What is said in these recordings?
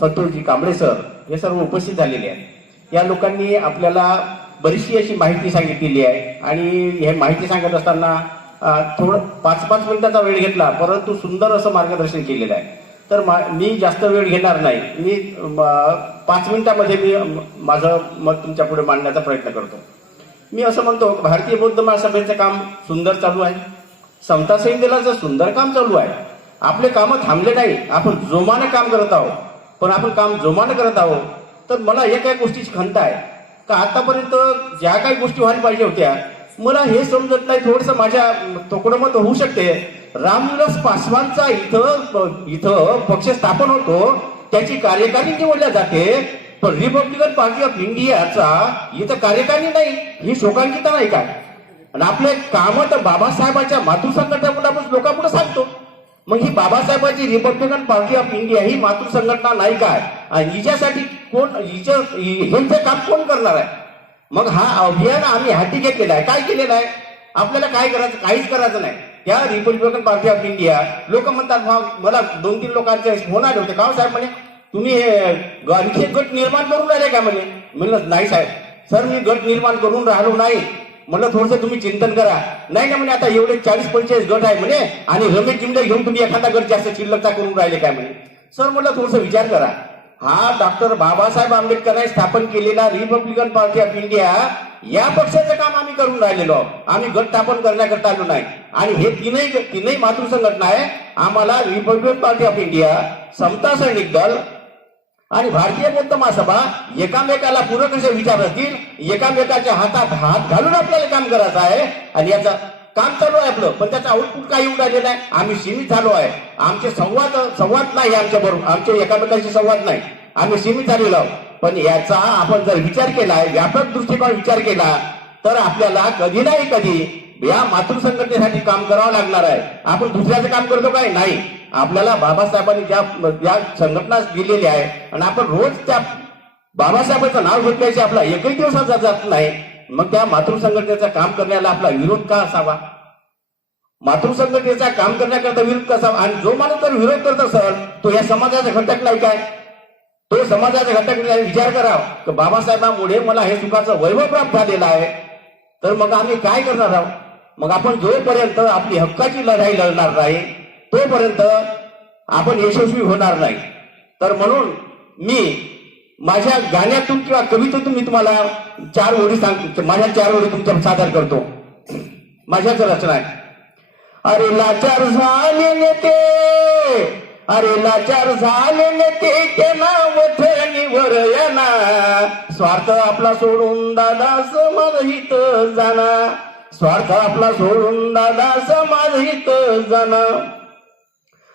Santoshji Kamble sir हे सर्व उपस्थित झालेले आहेत। या लोकांनी आपल्याला बरीचशी अशी माहिती सांगितलेली आहे आणि हे माहिती सांगत असताना थोडं 5-5 मिनिटाचा वेळ घेतला, परंतु सुंदर असं मार्गदर्शन केलेलं आहे। तर मी जास्त वेळ घेणार नाही, मी 5 मिनिटामध्ये मी माझं मत तुमच्या पुढे मांडण्याचा प्रयत्न करतो। मी असं म्हणतो, भारतीय बौद्ध महासभेचं काम सुंदर चालू आहे, समता संहितेचं सुंदर काम चालू आहे। आपले कामं थांबले नाही, आपण जोमाने काम करत आहोत। पण आपण काम जोमाने करत आहोत तर मला एका गोष्टीची खंत आहे का आतापर्यंत ज्या काही गोष्टी व्हायला पाहिजे होत्या मला हे समजत नाही। थोडंसं माझ्या तोकडं मत होऊ शकते, रामविलास पासवानचा इथं पक्ष स्थापन होतो, त्याची कार्यकारिणी निवडल्या जाते, पण रिपब्लिकन पार्टी ऑफ इंडियाचा इथं कार्यकारिणी नाही, ही शोकांकिता नाही काय? आणि आपले काम तर बाबासाहेबांच्या मातृ संघटनेपुढे आपण लोकांपुढे सांगतो, मग ही बाबासाहेबांची रिपब्लिकन पार्टी ऑफ इंडिया ही मातृ संघटना नाही काय? आणि हिच्यासाठी कोण ह्यांचं काम कोण करणार आहे? मग हा अभियान आम्ही हाती घेतलेला आहे। काय केलेलं आहे? आपल्याला काय करायचं? काहीच करायचं नाही। त्या रिपब्लिकन पार्टी ऑफ इंडिया लोक म्हणतात, मला 2-3 लोकांचे फोन आले होते, का साहेब म्हणे तुम्ही हे आणखी गट निर्माण करून राहिले का? म्हणे म्हणलं नाही साहेब, सर मी गट निर्माण करून राहिलो नाही। म्हणलं थोडंसं तुम्ही चिंतन करा। नाही ना म्हणे, आता एवढे 40-45 गट आहे म्हणे आणि रमेश जिंदे घेऊन तुम्ही एखादा गट जास्त शिल्लकचा करून राहिले काय? म्हणे सर म्हटलं थोडंसं विचार करा। हा डॉक्टर बाबासाहेब आंबेडकरांनी स्थापन केलेला रिपब्लिकन पार्टी ऑफ इंडिया या पक्षाचं काम आम्ही करून राहिलेलो आहोत, आम्ही गट स्थापन करण्याकरता आलो नाही। आणि हे तीनही मातृ संघटना आहे आम्हाला, रिपब्लिकन पार्टी ऑफ इंडिया, समता सैनिक दल आणि भारतीय बौद्ध महासभा एकामेकाला पूरक असे विचार असतील, एकामेकाच्या हातात हात घालून आपल्याला काम करायचं आहे। आणि याचं काम चालू आहे आपलं, पण त्याचा आउटपुट काही येऊन राहिलेलं आहे। आम्ही सीमित झालो आहे, आमचे संवाद नाही आमच्या बरोबर, आमचे एकामेकांशी संवाद नाही, आम्ही सीमित झालेलो आहोत। पण याचा आपण जर विचार केला, व्यापक दृष्टिकोन विचार केला, तर आपल्याला कधी नाही कधी या मातृ संघटनेसाठी काम करावं लागणार आहे। आपण दुसऱ्याचं काम करतो काय? नाही, आपल्याला बाबासाहेबांनी ज्या संघटना दिलेल्या आहे आणि आपण रोज त्या बाबासाहेबांचं नाव घेतल्याचे आपला एकही दिवसाचा जात नाही, मग त्या मातृ संघटनेचं काम करण्याला आपला विरोध का असावा? मातृ संघटनेचा काम करण्याकरता विरोध कसा? आणि जो माणूस जर विरोध करत असेल तो या समाजाचा घटक नाही काय? तो समाजाचा घटक विचार करावा, बाबासाहेबांमुळे मला हे सुखाचं वैभव प्राप्त झालेलं आहे, तर मग आम्ही काय करणार आहोत? मग आपण जोपर्यंत आपली हक्काची लढाई लढणार नाही तोपर्यंत आपण यशस्वी होणार नाही। तर म्हणून मी माझ्या गाण्यातून किंवा कवितेतून मी तुम्हाला 4 ओळी सांगतो, माझ्या 4 ओळी तुमच्या सादर करतो। माझ्याच रचना आहे। अरे लाचार झाले नेते, अरे लाचार झाले नेते, त्यांना वठणीवर येना, स्वार्थ आपला सोडून दादा समाज हित जाना, स्वार्थ आपला सोडून दादा समाज हित जाना।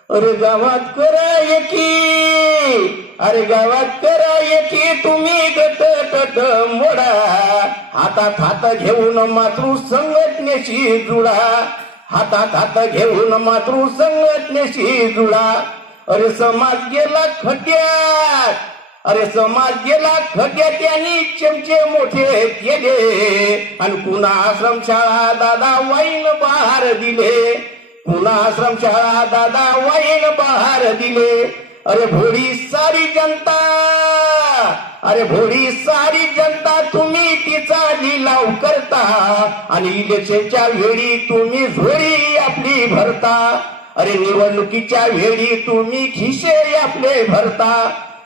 अरे गावात करा एकी, अरे गावात करा एकी, तुम्ही गट मोडा, हातात हात घेऊन मातृ संघटनेशी जुळा, हातात हात घेऊन मातृ संघटनेशी जुळा। अरे समाज गेला खड्ड्यात, अरे समाज गेला खड्ड्यात, त्यांनी चमचे मोठे केले आणि पुन्हा आश्रमशाळा दादा वाईन बहार दिले, पुन्हा आश्रमशाळा दादा वाईन बहार दिले। अरे भोळी सारी जनता, अरे भोळी सारी जनता, तुम्ही तिचा लिलाव करता आणि इलेक्शनच्या वेळी तुम्ही झोळी आपली भरता, अरे निवडणुकीच्या वेळी तुम्ही खिसे आपले भरता।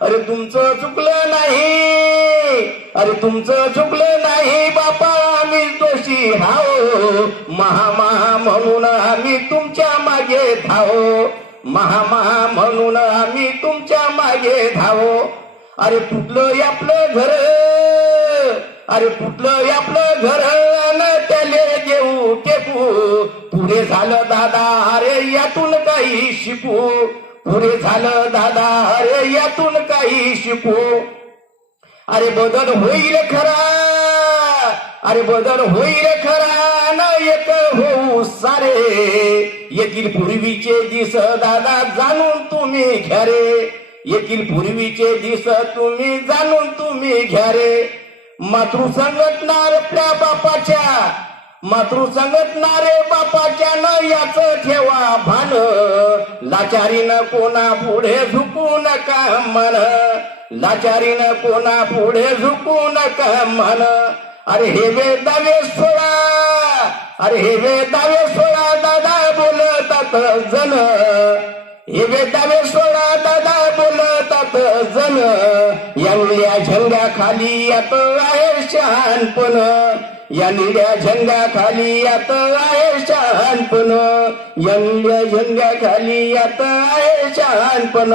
अरे तुमचं चुकलं नाही, अरे तुमचं चुकलं नाही बापा, आम्ही दोषी हाओ, महा म्हणून आम्ही तुमच्या मागे धावो, महा म्हणून आम्ही तुमच्या मागे धावो। अरे फुटलं आपलं घर, अरे फुटलं आपलं घर, त्याले देऊ टेकू, पुढे झालं दादा अरे यातून काही शिकू, पुढे झालं दादा अरे यातून काही शिकू। अरे बदल होईल खरा, अरे बदल होईल खरा, न एक होऊ सारे, येथील पूर्वीचे दिस दादा जाणून तुम्ही घ्या रे, येथील पूर्वीचे दिस तुम्ही जाणून तुम्ही घ्या रे। मातृ संघटना आपल्या बापाच्या, मातृ सांगत नारे बापाच्या न याच ठेवा भान, लाचारीनं कोणा पुढे झुकू नका मन, लाचारीनं कोणा पुढे झुकू नका मन. अरे हे वेदावे सोळा, अरे हे वेदावे सोळा दादा बोलतात जण, हे वेदावे सोळा दादा बोलतात जण. या निळ्या झेंड्याखाली यात आहे शहाणपण, या निळ्या झेंड्याखाली यात आहे शहाणपण, या निळ्या झेंड्याखाली यात आहे शहाणपण.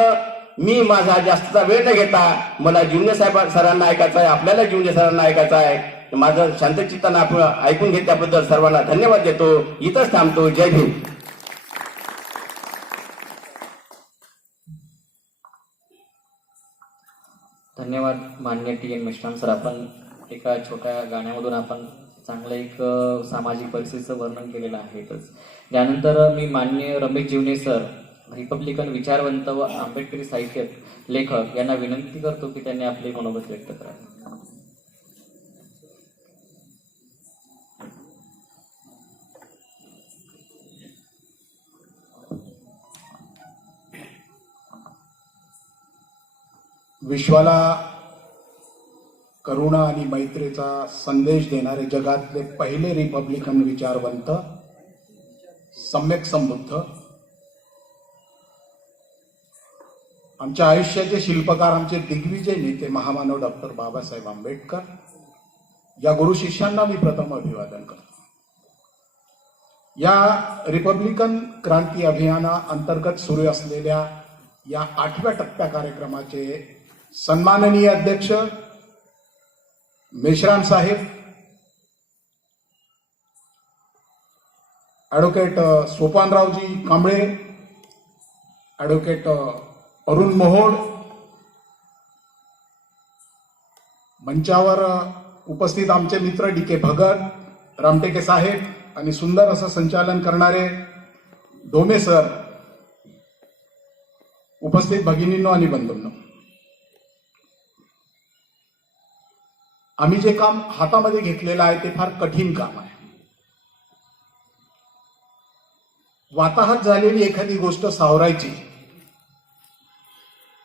मी माझा जास्तचा वेळ न घेता मला जुन्या साहेब सरांना ऐकायचं आहे, आपल्याला जुन्या सरांना ऐकायचं आहे. माझं शांतचित्तानं आपण ऐकून घेतल्याबद्दल सर्वांना धन्यवाद देतो. इथंच थांबतो. जय भीम. धन्यवाद मान्य टी.एन. मेश्राम सर. आपण एका छोट्या गाण्यामधून आपण चांगलं एक सामाजिक परिस्थितीचं वर्णन केलेलं आहेतच. त्यानंतर मी मान्य रमेश जीवने सर, रिपब्लिकन विचारवंत व आंबेडकरी साहित्य लेखक यांना विनंती करतो की त्यांनी आपले मनोगत व्यक्त करावे. विश्वाला करुणा आणि मैत्रीचा संदेश देणारे जगातले पहिले रिपब्लिकन विचारवंत, सम्यक संबुद्ध, आमच्या आयुष्याचे शिल्पकार, आमचे दिग्विजय नेते महामानव डॉक्टर बाबासाहेब आंबेडकर या गुरु शिष्यांना मी प्रथम अभिवादन करतो. या रिपब्लिकन क्रांती अभियाना अंतर्गत सुरू असलेल्या या 8व्या टप्प्या कार्यक्रमाचे सन्माननीय अध्यक्ष मेश्राम साहेब, ॲडव्होकेट सोपानरावजी कांबळे, ॲडव्होकेट अरुण मोहोड, मंचावर उपस्थित आमचे मित्र डी.के. भगत, रामटेके साहेब आणि सुंदर असं संचालन करणारे डोमे सर, उपस्थित भगिनींनो आणि बंधूंनो, आम्ही जे काम हातामध्ये घेतलेलं आहे ते फार कठीण काम आहे. वाताहत झालेली एखादी गोष्ट सावरायची,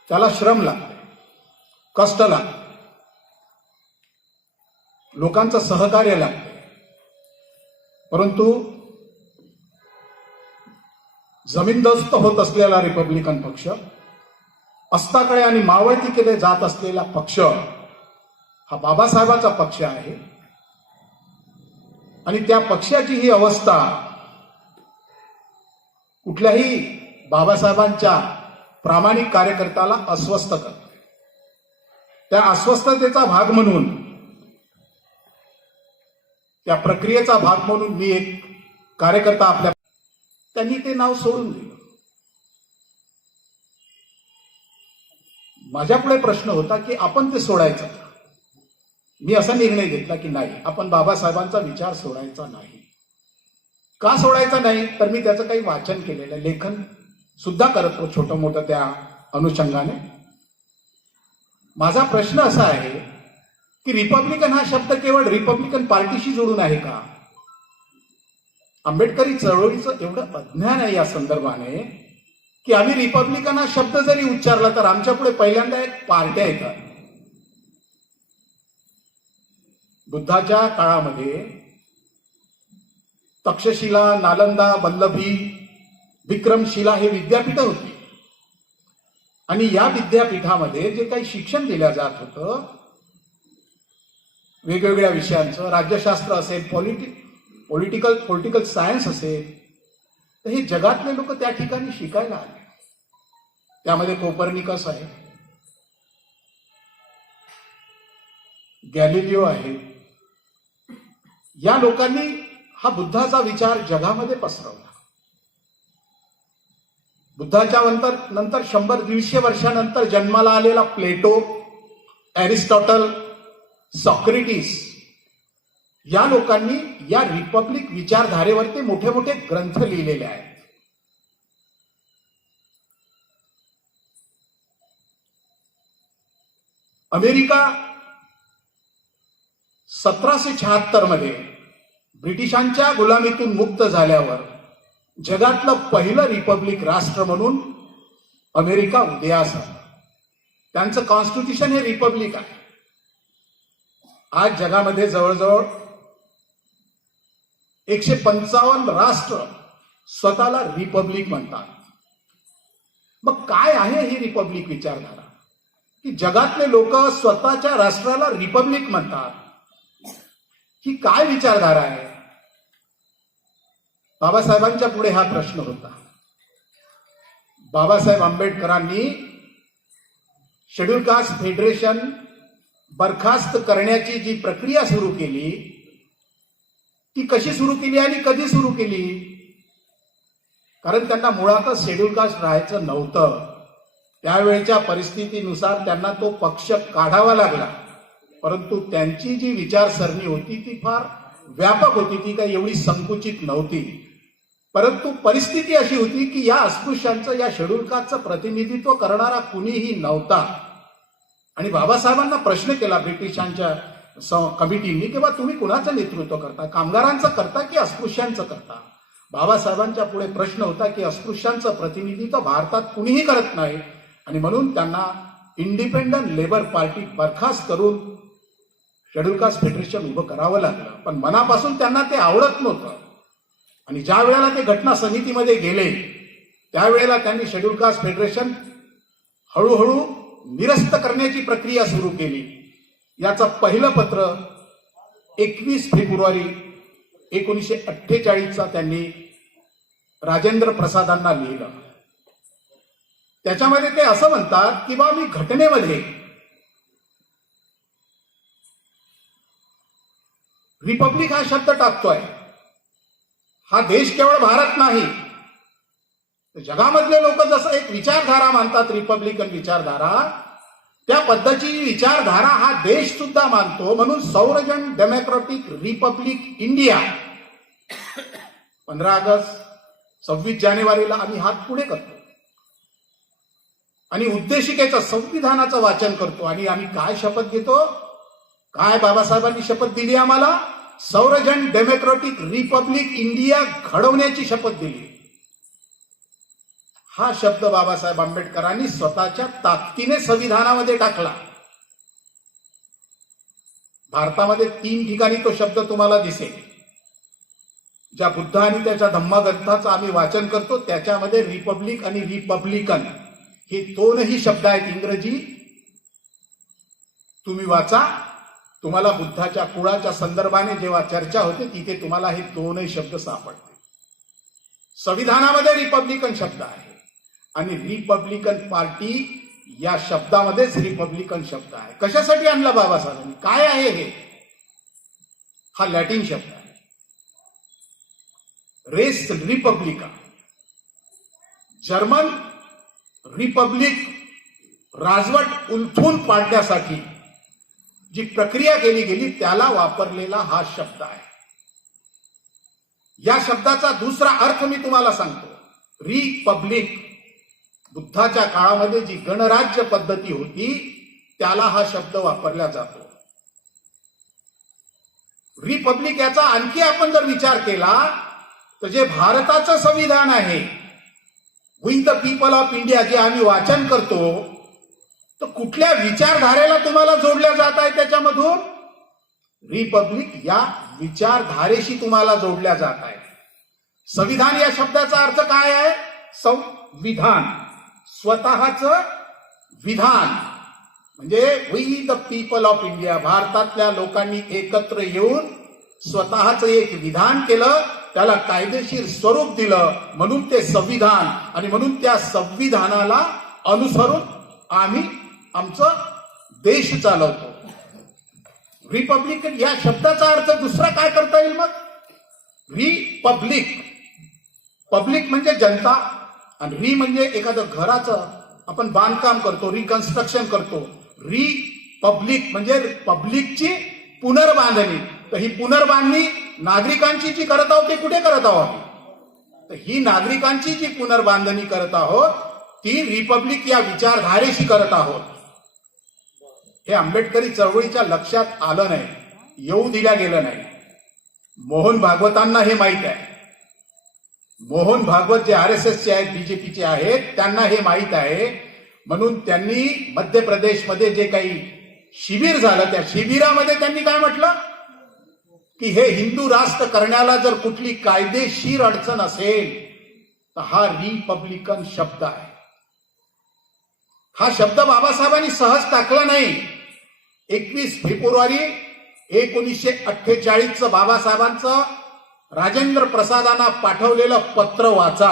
त्याला श्रम लागते, कष्ट लागते, लोकांचं सहकार्य लागते. परंतु जमीनदोस्त होत असलेला रिपब्लिकन पक्ष, अस्ताकडे आणि मावळती केले जात असलेला पक्ष हा बाबासाहेबाचा पक्ष आहे. आणि त्या पक्षाची ही अवस्था कुठल्याही बाबासाहेबांच्या प्रामाणिक कार्यकर्त्याला अस्वस्थ करते. त्या अस्वस्थतेचा भाग म्हणून, त्या प्रक्रियेचा भाग म्हणून मी एक कार्यकर्ता आपल्या, त्यांनी ते नाव सोडून दिलं. माझ्यापुढे प्रश्न होता की आपण ते सोडायचं. मी असा निर्णय घेतला की नाही, आपण बाबासाहेबांचा विचार सोडायचा नाही. का सोडायचा नाही, तर मी त्याचं काही वाचन केलेलं, लेखन सुद्धा करतो छोटं मोठं त्या अनुषंगाने. माझा प्रश्न असा आहे की रिपब्लिकन हा शब्द केवळ रिपब्लिकन पार्टीशी जोडून आहे का? आंबेडकरी चळवळीचं एवढं अज्ञान आहे या संदर्भाने की आम्ही रिपब्लिकन हा शब्द जरी उच्चारला तर आमच्या पुढे पहिल्यांदा एक पार्ट्या येतात. बुद्धाच्या काळामध्ये तक्षशिला, नालंदा, वल्लभी, विक्रमशिला हे विद्यापीठं होती. आणि या विद्यापीठामध्ये जे काही शिक्षण दिलं जात होतं, वेगवेगळ्या विषयांचं, राज्यशास्त्र असेल, पॉलिटिकल सायन्स असेल, तर हे जगातले लोक त्या ठिकाणी शिकायला आले. त्यामध्ये कोपर्निकस आहे, गॅलिलिओ आहे. या लोकांनी हा बुद्धाचा विचार जगामध्ये पसरवला. बुद्धाच्या नंतर 100-150 वर्षानंतर जन्माला आलेला प्लेटो, एरिस्टॉटल, सॉक्रेटिस या लोकांनी या रिपब्लिक विचारधारेवरती मोठे मोठे ग्रंथ लिहिलेले आहेत. अमेरिका 1776 मध्ये ब्रिटिशांच्या गुलामीतून मुक्त झाल्यावर जगातलं पहिलं रिपब्लिक राष्ट्र म्हणून अमेरिका उदयास आलं. त्यांचं कॉन्स्टिट्यूशन हे रिपब्लिक आहे. आज जगामध्ये जवळजवळ 155 राष्ट्र स्वतःला रिपब्लिक म्हणतात. मग काय आहे ही रिपब्लिक विचारधारा, की जगातले लोक स्वतःच्या राष्ट्राला रिपब्लिक म्हणतात? ही काय विचारधारा आहे? बाबासाहेबांच्या पुढे हा प्रश्न होता. बाबासाहेब आंबेडकरांनी शेड्यूल कास्ट फेडरेशन बरखास्त करण्याची जी प्रक्रिया सुरू केली ती कशी सुरू केली आणि कधी सुरू केली? कारण त्यांना मुळातच शेड्यूल कास्ट राहायचं नव्हतं. त्यावेळेच्या परिस्थितीनुसार त्यांना तो पक्ष काढावा लागला. परंतु त्यांची जी विचारसरणी होती ती फार व्यापक होती, ती काही एवढी संकुचित नव्हती. परंतु परिस्थिती अशी होती की या अस्पृश्यांचं, या शेड्यूल कास्टचं प्रतिनिधित्व करणारा कुणीही नव्हता. आणि बाबासाहेबांना प्रश्न केला ब्रिटिशांच्या कमिटींनी की बा तुम्ही कुणाचं नेतृत्व करता, कामगारांचं करता की अस्पृश्यांचं करता? बाबासाहेबांच्या पुढे प्रश्न होता की अस्पृश्यांचं प्रतिनिधित्व भारतात कुणीही करत नाही आणि म्हणून त्यांना इंडिपेंडंट लेबर पार्टी बरखास्त करून शेड्यूल कास्ट फेडरेशन उभं करावं लागलं. पण मनापासून त्यांना ते आवडत नव्हतं. आणि ज्या वेळेला ते घटना समितीमध्ये गेले त्यावेळेला त्यांनी शेड्यूल कास्ट फेडरेशन हळूहळू निरस्त करण्याची प्रक्रिया सुरू केली. याचं पहिलं पत्र 21 फेब्रुवारी 1948 त्यांनी राजेंद्र प्रसादांना लिहिलं. त्याच्यामध्ये ते असं म्हणतात की बा मी घटनेमध्ये रिपब्लिक हा शब्द टाकतोय. हा देश केवळ भारत नाही, जगामधले लोक जसं एक विचारधारा मानतात रिपब्लिकन विचारधारा, त्या पद्धतीची विचारधारा हा देश सुद्धा मानतो. म्हणून सौरजन डेमोक्रॅटिक रिपब्लिक इंडिया 15 ऑगस्ट 26 जानेवारीला आम्ही हात पुढे करतो आणि उद्देशिकेचं संविधानाचं वाचन करतो. आणि आम्ही काय शपथ घेतो? काय बाबासाहेबांनी शपथ दिली आम्हाला? सौरजन डेमोक्रॅटिक रिपब्लिक इंडिया घडवण्याची शपथ दिली. हा शब्द बाबासाहेब आंबेडकरांनी स्वतःच्या ताकदीने संविधानामध्ये टाकला. भारतामध्ये 3 ठिकाणी तो शब्द तुम्हाला दिसेल. ज्या बुद्ध आणि त्याच्या धम्मा ग्रंथाचं आम्ही वाचन करतो त्याच्यामध्ये रिपब्लिक आणि रिपब्लिकन हे दोनही शब्द आहेत इंग्रजी. तुम्ही वाचा, तुम्हाला बुद्धाच्या कुळाच्या संदर्भाने जेव्हा चर्चा होते तिथे तुम्हाला हे दोनही शब्द सापडते. संविधानामध्ये रिपब्लिकन शब्द आहे आणि रिपब्लिकन पार्टी या शब्दामध्येच रिपब्लिकन शब्द आहे. कशासाठी आणला बाबासाहेबांनी? काय आहे हे? हा लॅटिन शब्द आहे. रेस रिपब्लिका, जर्मन रिपब्लिक, राजवट उलथून पाडण्यासाठी जी प्रक्रिया केली गेली त्याला वापरलेला हा शब्द आहे. या शब्दाचा दुसरा अर्थ मी तुम्हाला सांगतो. रिपब्लिक, बुद्धाच्या काळामध्ये जी गणराज्य पद्धती होती त्याला हा शब्द वापरला जातो. रिपब्लिक याचा आणखी आपण जर विचार केला तर जे भारताचं संविधान आहे, we the people of India, जे आम्ही वाचन करतो, तर कुठल्या विचारधारेला तुम्हाला जोडल्या जात आहे? त्याच्यामधून रिपब्लिक या विचारधारेशी तुम्हाला जोडल्या जात आहे. संविधान या शब्दाचा अर्थ काय आहे? संविधान, स्वतःच विधान. म्हणजे we the people of India, भारतातल्या लोकांनी एकत्र येऊन स्वतःच एक विधान केलं, त्याला कायदेशीर स्वरूप दिलं, म्हणून ते संविधान. आणि म्हणून त्या संविधानाला अनुसरून आम्ही आमचं देश चालवतो. रिपब्लिकन या शब्दाचा अर्थ दुसरा काय करता येईल मग? रिपब्लिक, पब्लिक म्हणजे जनता, आणि री म्हणजे एखादं घराचं आपण बांधकाम करतो, रिकन्स्ट्रक्शन करतो. रिपब्लिक म्हणजे पब्लिकची पुनर्बांधणी. तर ही पुनर्बांधणी नागरिकांची जी करत आहोत ते कुठे करत आहोत? तर ही नागरिकांची जी पुनर्बांधणी करत आहोत ती रिपब्लिक या विचारधारेशी करत आहोत. हे आंबेडकरी चळवळीच्या लक्षात आलं नाही, येऊ दिल्या गेलं नाही. मोहन भागवतांना हे माहीत आहे. मोहन भागवत जे RSSचे आहेत, बीजेपीचे आहेत, त्यांना हे माहीत आहे. म्हणून त्यांनी मध्य प्रदेशमध्ये जे काही शिबिर झालं त्या शिबिरामध्ये त्यांनी काय म्हटलं की हे हिंदू राष्ट्र करण्याला जर कुठली कायदेशीर अडचण असेल तर हा रिपब्लिकन शब्द आहे. हा शब्द बाबासाहेबांनी सहज टाकला नाही. 21 फेब्रुवारी 1948 बाबासाहेबांचं राजेंद्र प्रसादांना पाठवलेलं पत्र वाचा.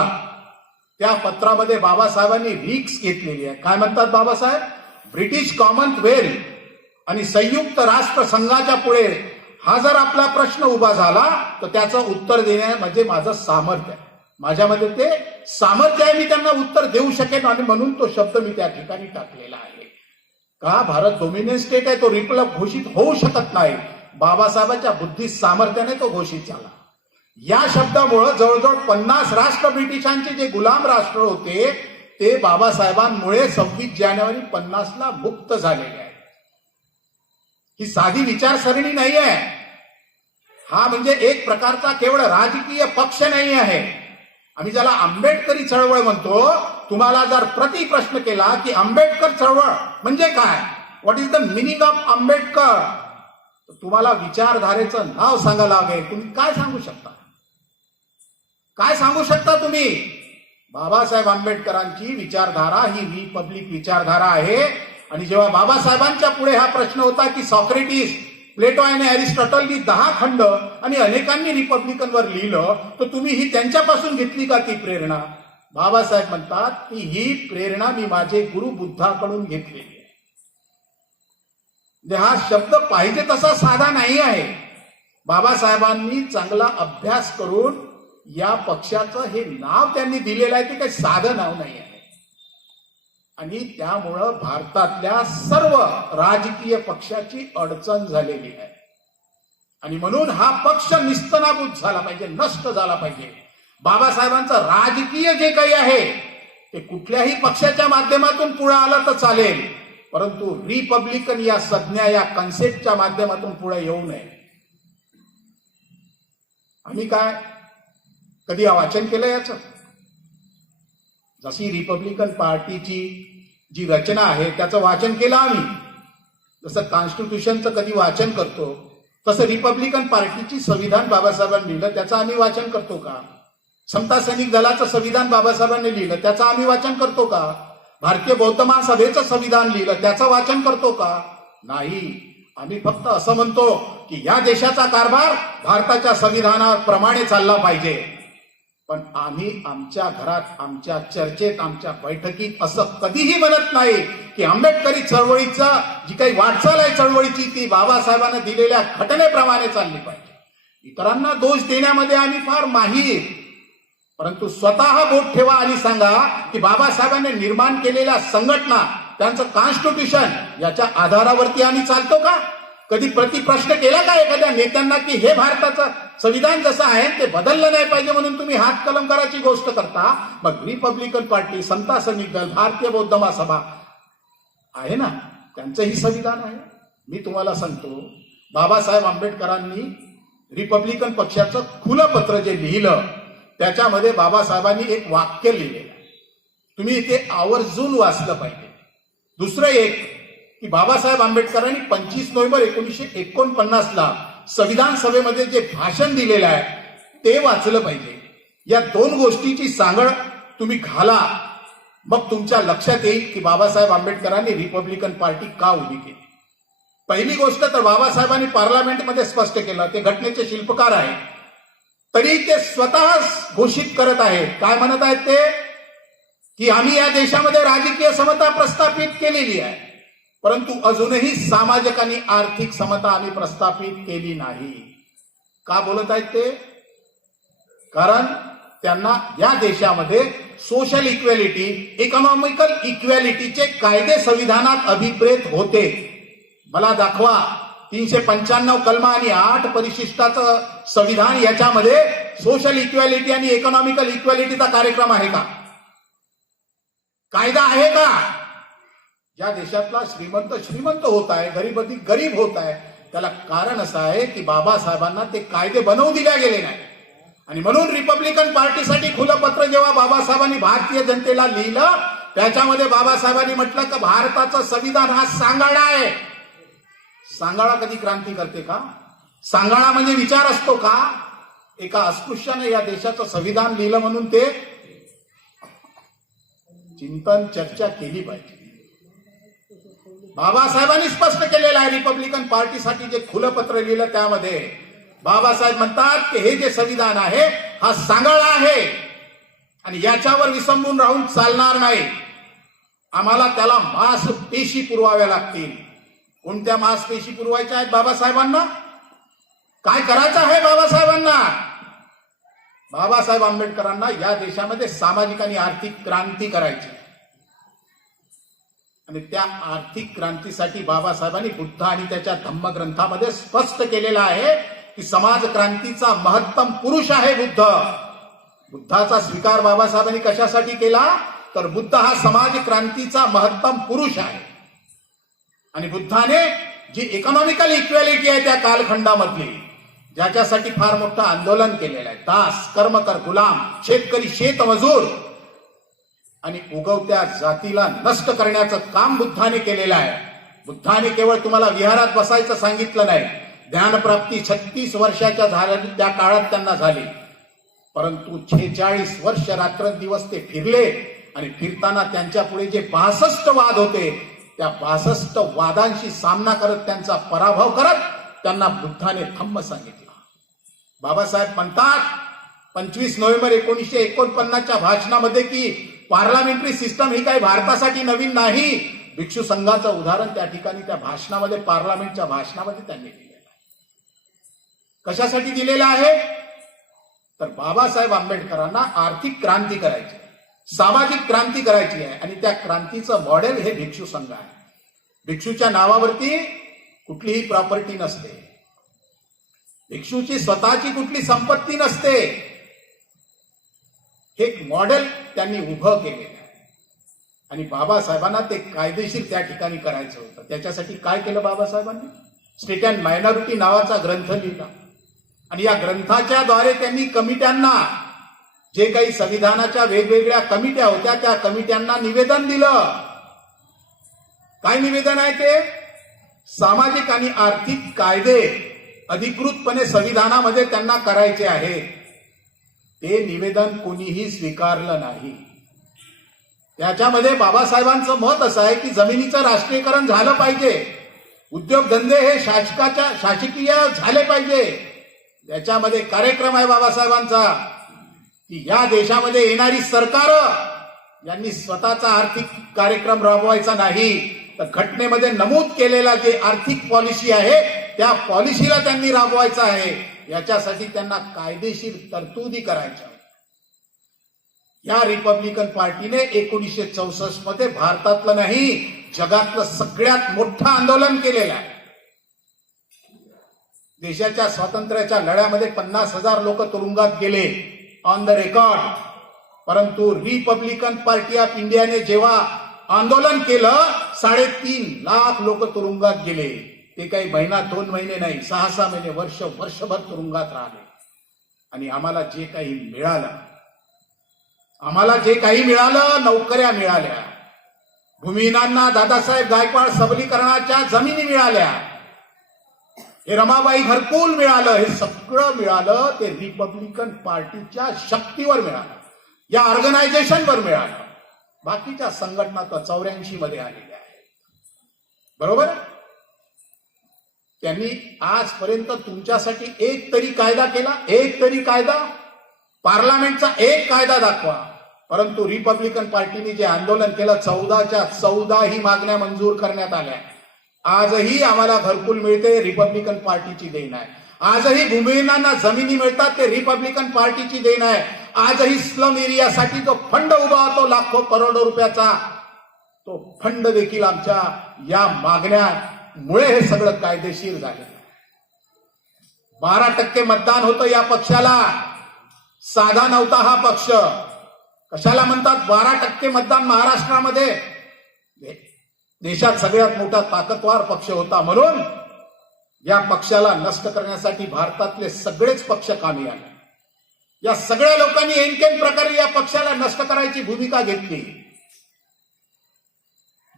त्या पत्रामध्ये बाबासाहेबांनी रिक्स घेतलेली आहे. काय म्हणतात बाबासाहेब? ब्रिटिश कॉमनवेल्थ आणि संयुक्त राष्ट्र संघाच्या पुढे हा जर आपला प्रश्न उभा झाला तर त्याचं उत्तर देण्या म्हणजे माझं सामर्थ्य आहे. माझ्यामध्ये ते सामर्थ्य आहे, मी त्यांना उत्तर देऊ शकेन आणि म्हणून तो शब्द मी त्या ठिकाणी टाकलेला आहे. का? भारत डोमिनेंट स्टेट आहे, तो रिपब्लिक घोषित होऊ शकत नाही. बाबासाहेबांच्या बुद्धी सामर्थ्याने तो घोषित झाला. या शब्दामुळे जवळजवळ 50 राष्ट्र ब्रिटिशांचे जे गुलाम राष्ट्र होते ते बाबासाहेबांमुळे 26 जानेवारी 50ला मुक्त झालेले आहेत. ही साधी विचारसरणी नाही आहे. हा म्हणजे एक प्रकारचा केवळ राजकीय पक्ष नाही आहे. आम्ही ज्याला आंबेडकरी चळवळ म्हणतो, तुम्हाला जर प्रश्न केला की आंबेडकर चळवळ म्हणजे काय, what is the meaning of Ambedkar, तुम्हाला विचारधारेचं नाव सांगायला लागेल. तुम्ही काय सांगू शकता? काय सांगू शकता तुम्ही? बाबासाहेब आंबेडकरांची विचारधारा ही रिपब्लिक विचारधारा आहे. आणि जेव्हा बाबासाहेबांच्या पुढे हा प्रश्न होता की सॉक्रेटिस, प्लेटो आणि अरिस्टॉटलनी 10 खंड आणि अनेकांनी रिपब्लिकनवर लिहिलं, तर तुम्ही ही त्यांच्यापासून घेतली का ती प्रेरणा? बाबासाहेब म्हणतात की ही प्रेरणा मी माझे गुरु बुद्धाकडून घेतलेली आहे. हा शब्द पाहिजे तसा साधा नाही आहे. बाबासाहेबांनी चांगला अभ्यास करून या पक्षाचं हे नाव त्यांनी दिलेलं आहे, ते काही साधं नाव नाही आहे. आणि त्यामुळं भारतातल्या सर्व राजकीय पक्षाची अडचण झालेली आहे. आणि म्हणून हा पक्ष निस्तनाबूत झाला पाहिजे, नष्ट झाला पाहिजे. बाबासाहेबांचं राजकीय जे काही आहे ते कुठल्याही पक्षाच्या माध्यमातून पुढे आलं तर चालेल, परंतु रिपब्लिकन या संज्ञा, या कन्सेप्टच्या माध्यमातून पुढे येऊ नये. आम्ही काय कधी वाचन केलं याचं? जशी रिपब्लिकन पार्टीची जी रचना आहे त्याचं वाचन केलं आम्ही. जसं कॉन्स्टिट्यूशनचं कधी वाचन करतो तसं रिपब्लिकन पार्टीची संविधान बाबासाहेबांनी लिहिलं त्याचं आम्ही वाचन करतो का? समता सैनिक दलाचं संविधान बाबासाहेबांनी लिहिलं त्याचं आम्ही वाचन करतो का? भारतीय बौद्ध महासभेचं संविधान लिहिलं त्याचं वाचन करतो का? नाही. आम्ही फक्त असं म्हणतो की या देशाचा कारभार भारताच्या संविधानाप्रमाणे चालला पाहिजे. पण आम्ही आमच्या घरात, आमच्या चर्चेत, आमच्या बैठकीत असं कधीही म्हणत नाही की आंबेडकरी चळवळीचा जी काही वाटचाल आहे चळवळीची ती बाबासाहेबांना दिलेल्या घटनेप्रमाणे चालली पाहिजे. इतरांना दोष देण्यामध्ये आम्ही फार माहीर, परंतु स्वतः बोट ठेवा आणि सांगा की बाबासाहेबांनी निर्माण केलेल्या संघटना, त्यांचं कॉन्स्टिट्यूशन याच्या आधारावरती आम्ही चालतो का? कधी प्रश्न केला का एखाद्या नेत्यांना की हे भारताचं संविधान जसं आहे ते बदललं नाही पाहिजे म्हणून तुम्ही हात कलम करायची गोष्ट करता? मग रिपब्लिकन पार्टी, समता सैनिक दल, भारतीय बौद्ध महासभा आहे ना, त्यांचंही संविधान आहे. मी तुम्हाला सांगतो, बाबासाहेब आंबेडकरांनी रिपब्लिकन पक्षाचं खुलं पत्र जे लिहिलं त्याच्यामध्ये बाबासाहेबांनी एक वाक्य लिहिलेलं आहे, तुम्ही ते आवर्जून वाचलं पाहिजे. दुसरं एक की बाबासाहेब आंबेडकरांनी 25 नोव्हेंबर 1949ला संविधान सभेमध्ये जे भाषण दिलेलं आहे ते वाचलं पाहिजे. या 2 गोष्टीची सांगड तुम्ही घाला, मग तुमच्या लक्षात येईल की बाबासाहेब आंबेडकरांनी रिपब्लिकन पार्टी का उभी केली. पहिली गोष्ट तर बाबासाहेबांनी पार्लमेंटमध्ये स्पष्ट केलं, ते घटनेचे शिल्पकार आहे, तरी ते स्वतः घोषित करत आहेत. काय म्हणत आहेत ते? की आम्ही या देशामध्ये राजकीय समता प्रस्थापित केलेली आहे, परंतु अजूनही सामाजिक आणि आर्थिक समता आम्ही प्रस्थापित केली नाही. का बोलत आहेत ते? कारण त्यांना या देशामध्ये सोशल इक्वॅलिटी, इकॉनॉमिकल इक्वॅलिटीचे कायदे संविधानात अभिप्रेत होते. मला दाखवा 395 कलमा आणि 8 परिशिष्टाचं संविधान, याच्यामध्ये सोशल इक्वॅलिटी आणि इकॉनॉमिकल इक्वॅलिटीचा कार्यक्रम आहे का? कायदा आहे का? ज्या देशातला श्रीमंत श्रीमंत होत आहे, गरीब गरीब होत आहे, त्याला कारण असं आहे की बाबासाहेबांना ते कायदे बनवून दिले गेले नाही. आणि म्हणून रिपब्लिकन पार्टीसाठी खुलं पत्र जेव्हा बाबासाहेबांनी भारतीय जनतेला लिहिलं, त्याच्यामध्ये बाबासाहेबांनी म्हटलं की भारताचं संविधान हा सांगाडा आहे. सांगाडा कधी क्रांती करते का? सांगाडा म्हणजे विचार असतो का? एका अस्पृश्याने या देशाचं संविधान लिहिलं म्हणून ते चिंतन चर्चा केली पाहिजे. बाबासाहेबांनी स्पष्ट केलेलं आहे रिपब्लिकन पार्टीसाठी जे खुलं पत्र लिहिलं त्यामध्ये बाबासाहेब म्हणतात की हे जे संविधान आहे हा सांगाडा आहे आणि याच्यावर विसंबून राहून चालणार नाही. आम्हाला त्याला मांसपेशी पुरवाव्या लागतील. कोणत्या मांसपेशी पुरवायच्या आहेत बाबासाहेबांना? काय करायचं आहे बाबासाहेबांना? बाबासाहेब आंबेडकरांना या देशामध्ये सामाजिक आणि आर्थिक क्रांती करायची आणि त्या आर्थिक क्रांतीसाठी बाबासाहेबांनी बुद्ध आणि त्याच्या धम्मग्रंथामध्ये स्पष्ट केलेलं आहे की समाज क्रांतीचा महत्तम पुरुष आहे बुद्ध. बुद्धाचा स्वीकार बाबासाहेबांनी कशासाठी केला? तर बुद्ध हा समाज क्रांतीचा महत्तम पुरुष आहे आणि बुद्धाने जी इकॉनॉमिकल इक्वॅलिटी आहे त्या कालखंडामधली, ज्याच्यासाठी फार मोठं आंदोलन केलेलं आहे, दास, कर्मकर, गुलाम, शेतकरी, शेतमजूर आणि उगवत्या जातीला नष्ट करण्याचं काम बुद्धाने केलेलं आहे. बुद्धाने केवळ तुम्हाला विहारात बसायचं सांगितलं नाही. ज्ञानप्राप्ती 36 वर्षाच्या झाल्या त्या काळात त्यांना झाली, परंतु 46 वर्ष रात्रंदिवस ते फिरले आणि फिरताना त्यांच्या पुढे जे 62 वाद होते त्या 62 वादांशी सामना करत त्यांचा पराभव करत त्यांना बुद्धाने धम्म सांगितला. बाबासाहेब म्हणतात 25 नोव्हेंबर 1949च्या भाषणामध्ये की पार्लमेंटरी सिस्टम ही काही भारतासाठी नवीन नाही. भिक्षू संघाचं उदाहरण त्या ठिकाणी त्या भाषणामध्ये, पार्लमेंटच्या भाषणामध्ये त्यांनी दिलेलं आहे. कशासाठी दिलेलं आहे? तर बाबासाहेब आंबेडकरांना आर्थिक क्रांती करायची, सामाजिक क्रांती करायची आहे आणि त्या क्रांतीचं मॉडेल हे भिक्षू संघ आहे. भिक्षूच्या नावावरती कुठलीही प्रॉपर्टी नसते, भिक्षूची स्वतःची कुठली संपत्ती नसते. हे एक मॉडेल त्यांनी उभं केलेलं आहे आणि बाबासाहेबांना ते कायदेशीर त्या ठिकाणी करायचं होतं. त्याच्यासाठी काय केलं बाबासाहेबांनी? स्टेट अँड मायनॉरिटी नावाचा ग्रंथ लिहिला आणि या ग्रंथाच्या द्वारे त्यांनी कमिट्यांना, जे काही संविधानाच्या वेगवेगळ्या कमिट्या होत्या त्या कमिट्यांना निवेदन दिलं. काय निवेदन आहे ते? सामाजिक आणि आर्थिक कायदे अधिकृतपणे संविधानामध्ये त्यांना करायचे आहे. ते निवेदन कोणीही स्वीकारलं नाही. त्याच्यामध्ये बाबासाहेबांचं मत असं आहे की जमिनीचं राष्ट्रीयकरण झालं पाहिजे, उद्योगधंदे हे शासकीय झाले पाहिजे. त्याच्यामध्ये कार्यक्रम आहे बाबासाहेबांचा की या देशामध्ये येणारी सरकार यांनी स्वतःचा आर्थिक कार्यक्रम राबवायचा नाही, तर घटनेमध्ये नमूद केलेला जे आर्थिक पॉलिसी आहे त्या पॉलिसीला त्यांनी राबवायचं आहे. याच्यासाठी त्यांना कायदेशीर तरतुदी करायच्या. या रिपब्लिकन पार्टीने 1964 मध्ये भारतातलं नाही जगातलं सगळ्यात मोठं आंदोलन केलेलं आहे. देशाच्या स्वातंत्र्याच्या लढ्यामध्ये 50,000 लोक तुरुंगात गेले ऑन द रेकॉर्ड. परंतु रिपब्लिकन पार्टी ऑफ इंडियाने जेव्हा आंदोलन केलं 3.5 लाख लोक तुरुंगात गेले. ते काही महिना 2 महिने नाही, 6 महिने, वर्षभर तुरुंगात राहिले. आणि आम्हाला जे काही मिळालं, नोकऱ्या मिळाल्या, भूमिहीनांना दादासाहेब गायकवाड सबलीकरणाच्या जमिनी मिळाल्या, हे रमाबाई घरकुल मिळालं, हे सगळं मिळालं ते रिपब्लिकन पार्टीच्या शक्तीवर मिळालं, या ऑर्गनायझेशनवर मिळालं. बाकीच्या संघटना तर 84 मध्ये आलेल्या आहेत. बरोबर? त्यांनी आजपर्यंत तुमच्यासाठी एक तरी कायदा केला? एक तरी कायदा? पार्लमेंटचा एक कायदा दाखवा. परंतु रिपब्लिकन पार्टीने जे आंदोलन केलं 14च्या 14 ही मागण्या मंजूर करण्यात आल्या. आजही आम्हाला घरकुल मिळते, रिपब्लिकन पार्टीची देण आहे. आजही भूमिहीनांना जमिनी मिळतात, ते रिपब्लिकन पार्टीची देण आहे. आजही स्लम एरियासाठी जो फंड उभा होतो लाखो करोडो रुपयाचा, तो फंड देखील आमच्या या मागण्यामुळे हे सगळं कायदेशीर झाले. 12% मतदान होतं या पक्षाला. साधा नव्हता हा पक्ष. कशाला म्हणतात 12% मतदान महाराष्ट्रामध्ये? देशात सगळ्यात मोठा ताकदवार पक्ष होता म्हणून या पक्षाला नष्ट करण्यासाठी भारतातले सगळेच पक्ष कामी आले. या सगळ्या लोकांनी ऐनकेन प्रकारे या पक्षाला नष्ट करायची भूमिका घेतली.